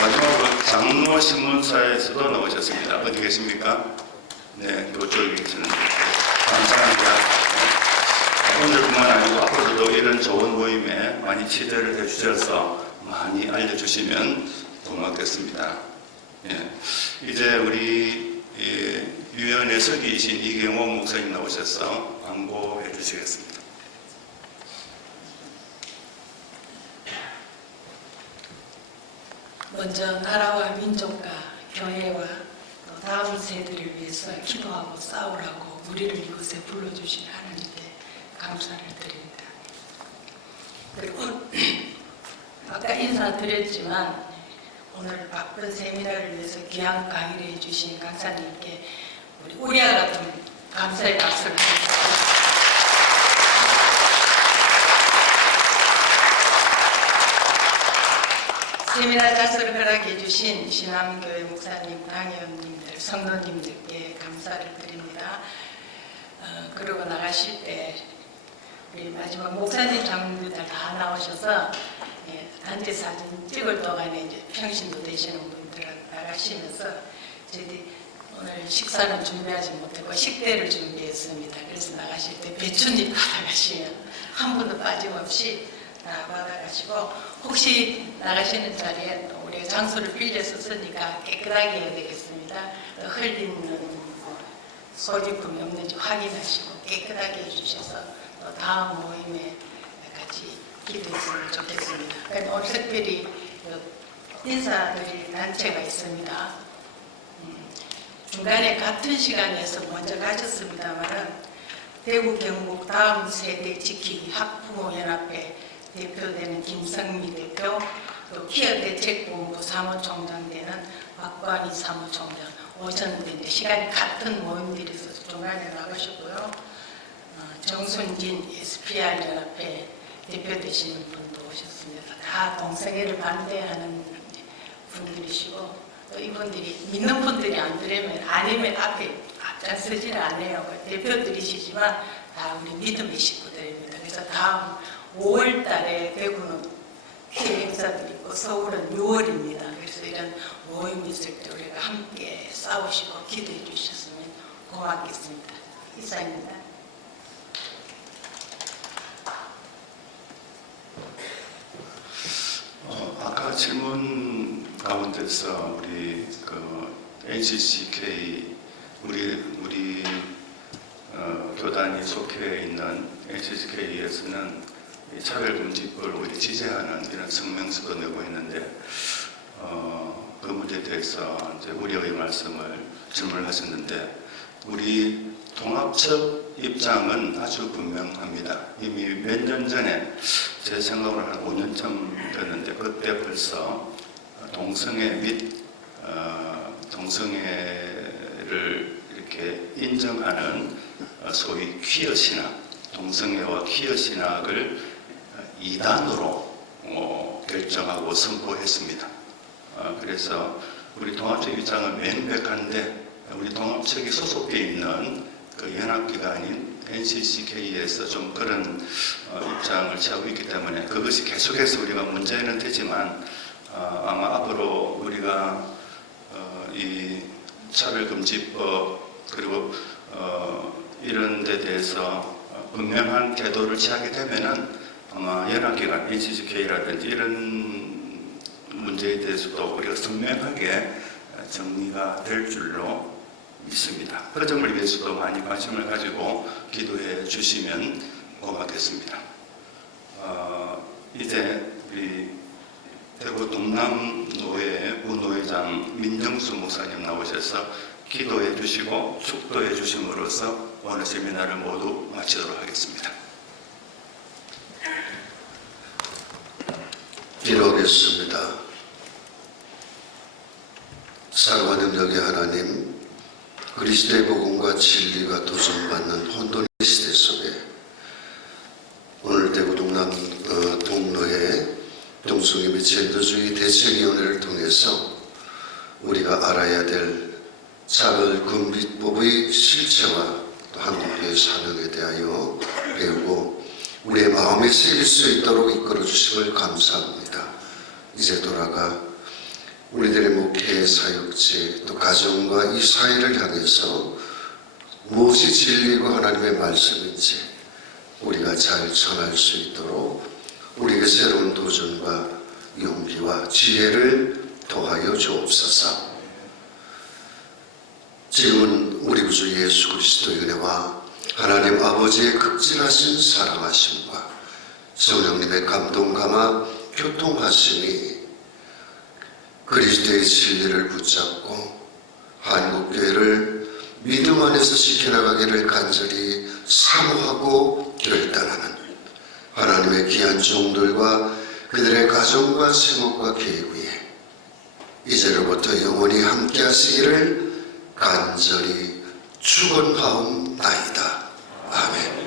마지막으로 장로신문사에서도 나오셨습니다. 어디 계십니까? 네, 이쪽에 계시는데 감사합니다. 오늘뿐만 아니고 앞으로도 이런 좋은 모임에 많이 취재를 해주셔서 많이 알려주시면 고맙겠습니다. 예. 이제 우리 위원회 서기이신 이경호 목사님 나오셔서 광고해 주시겠습니다. 먼저 나라와 민족과 교회와 또 다음 세대를 위해서 기도하고 싸우라고 우리를 이곳에 불러주신 하나님께 감사를 드립니다. 그리고 아까 인사드렸지만 오늘 바쁜 세미나를 위해서 귀한 강의를 해주신 강사님께 우리 우리와 같은 감사의 박수를 드립니다. 세미나 자수를 허락해 주신 신암교회 목사님, 당회원님들, 성도님들께 감사를 드립니다. 그러고 나가실 때 우리 마지막 목사님 장로님들 다 나오셔서 단체 사진 찍을 동안에 이제 평신도 되시는 분들 나가시면서 저희들이 오늘 식사는 준비하지 못했고 식대를 준비했습니다. 그래서 나가실 때 배춧잎 받아가시면 한 분도 빠짐없이 다 받아가시고 혹시 나가시는 자리에 또 우리가 장소를 빌려 썼으니까 깨끗하게 해야 되겠습니다. 흘리는 소지품이 없는지 확인하시고 깨끗하게 해주셔서 또 다음 모임에 같이 기도했으면 좋겠습니다. 그러니까 오늘 특별히 인사드릴 단체가 있습니다. 중간에 같은 시간에서 먼저 가셨습니다만은 대구 경북 다음 세대 지키기 학부모연합회 대표되는 김성미 대표, 또 키어 대책본부 사무총장 되는 박관희 사무총장 오셨는데 시간이 같은 모임들이 있어서 중간에 나가셨고요. 정순진 SPR 연합회 대표 되시는 분도 오셨습니다. 다 동성애를 반대하는 분들이시고 또 이분들이 믿는 분들이 안 들으면 아니면 앞에 앞장서지는 않아요. 대표들이시지만 다 우리 믿음의 식구들입니다. 그래서 다음 5월 달에 대구는 큰 행사들이 있고 서울은 6월입니다. 그래서 이런 모임이 있을 때 우리가 함께 싸우시고 기도해 주셨으면 고맙겠습니다. 이상입니다. 아까 질문 가운데서 우리 그 NCCK 우리 교단이 속해 있는 NCCK에서는 차별금지법을 오히려 지지하는 이런 성명서도 내고 있는데 그 문제에 대해서 이제 우려의 말씀을 질문하셨는데 우리 통합측 입장은 아주 분명합니다. 이미 몇 년 전에 제 생각으로 한 5년쯤 됐는데 그때 벌써 동성애 및 동성애를 이렇게 인정하는 소위 퀴어 신학, 동성애와 퀴어 신학을 이단으로 결정하고 선포했습니다. 그래서 우리 통합측 입장은 명백한데 우리 통합측이 소속돼 있는 그 연합기관인 NCCK에서 좀 그런 입장을 취하고 있기 때문에 그것이 계속해서 우리가 문제는 되지만 아마 앞으로 우리가 이 차별금지법 그리고 이런 데 대해서 분명한 태도를 취하게 되면은 아마 연합기관 NCCK라든지 이런 문제에 대해서도 우리가 선명하게 정리가 될 줄로 믿습니다. 그 점을 위해서도 많이 관심을 가지고 기도해 주시면 고맙겠습니다. 이제 우리 대구 동남노회 부노회장 민정수 목사님 나오셔서 기도해 주시고 축도해 주심으로써 오늘 세미나를 모두 마치도록 하겠습니다. 기도하겠습니다. 사랑과 능력의 하나님, 그리스도의 복음과 진리가 도전받는 혼돈의 시대 속에 오늘 대구 동남 동로의 동성애 및 젠더주의 대책위원회를 통해서 우리가 알아야 될 차별금지법의 실체와 또 한국교회 사명에 대하여 배우고 우리의 마음에 새길 수 있도록 이끌어 주심을 감사합니다. 이제 돌아가 우리들의 목회 사역지 또 가정과 이 사회를 향해서 무엇이 진리고 하나님의 말씀인지 우리가 잘 전할 수 있도록 우리에게 새로운 도전과 용기와 지혜를 더하여 주옵소서. 지금은 우리 구주 예수 그리스도의 은혜와 하나님 아버지의 극진하신 사랑하심과 성령님의 감동 감화 교통하심이 그리스도의 진리를 붙잡고 한국교회를 믿음 안에서 지켜나가기를 간절히 사모하고 결단하는 하나님의 귀한 종들과 그들의 가정과 생업과 계획 위에 이제로부터 영원히 함께 하시기를 간절히 축원하옵나이다. 아멘.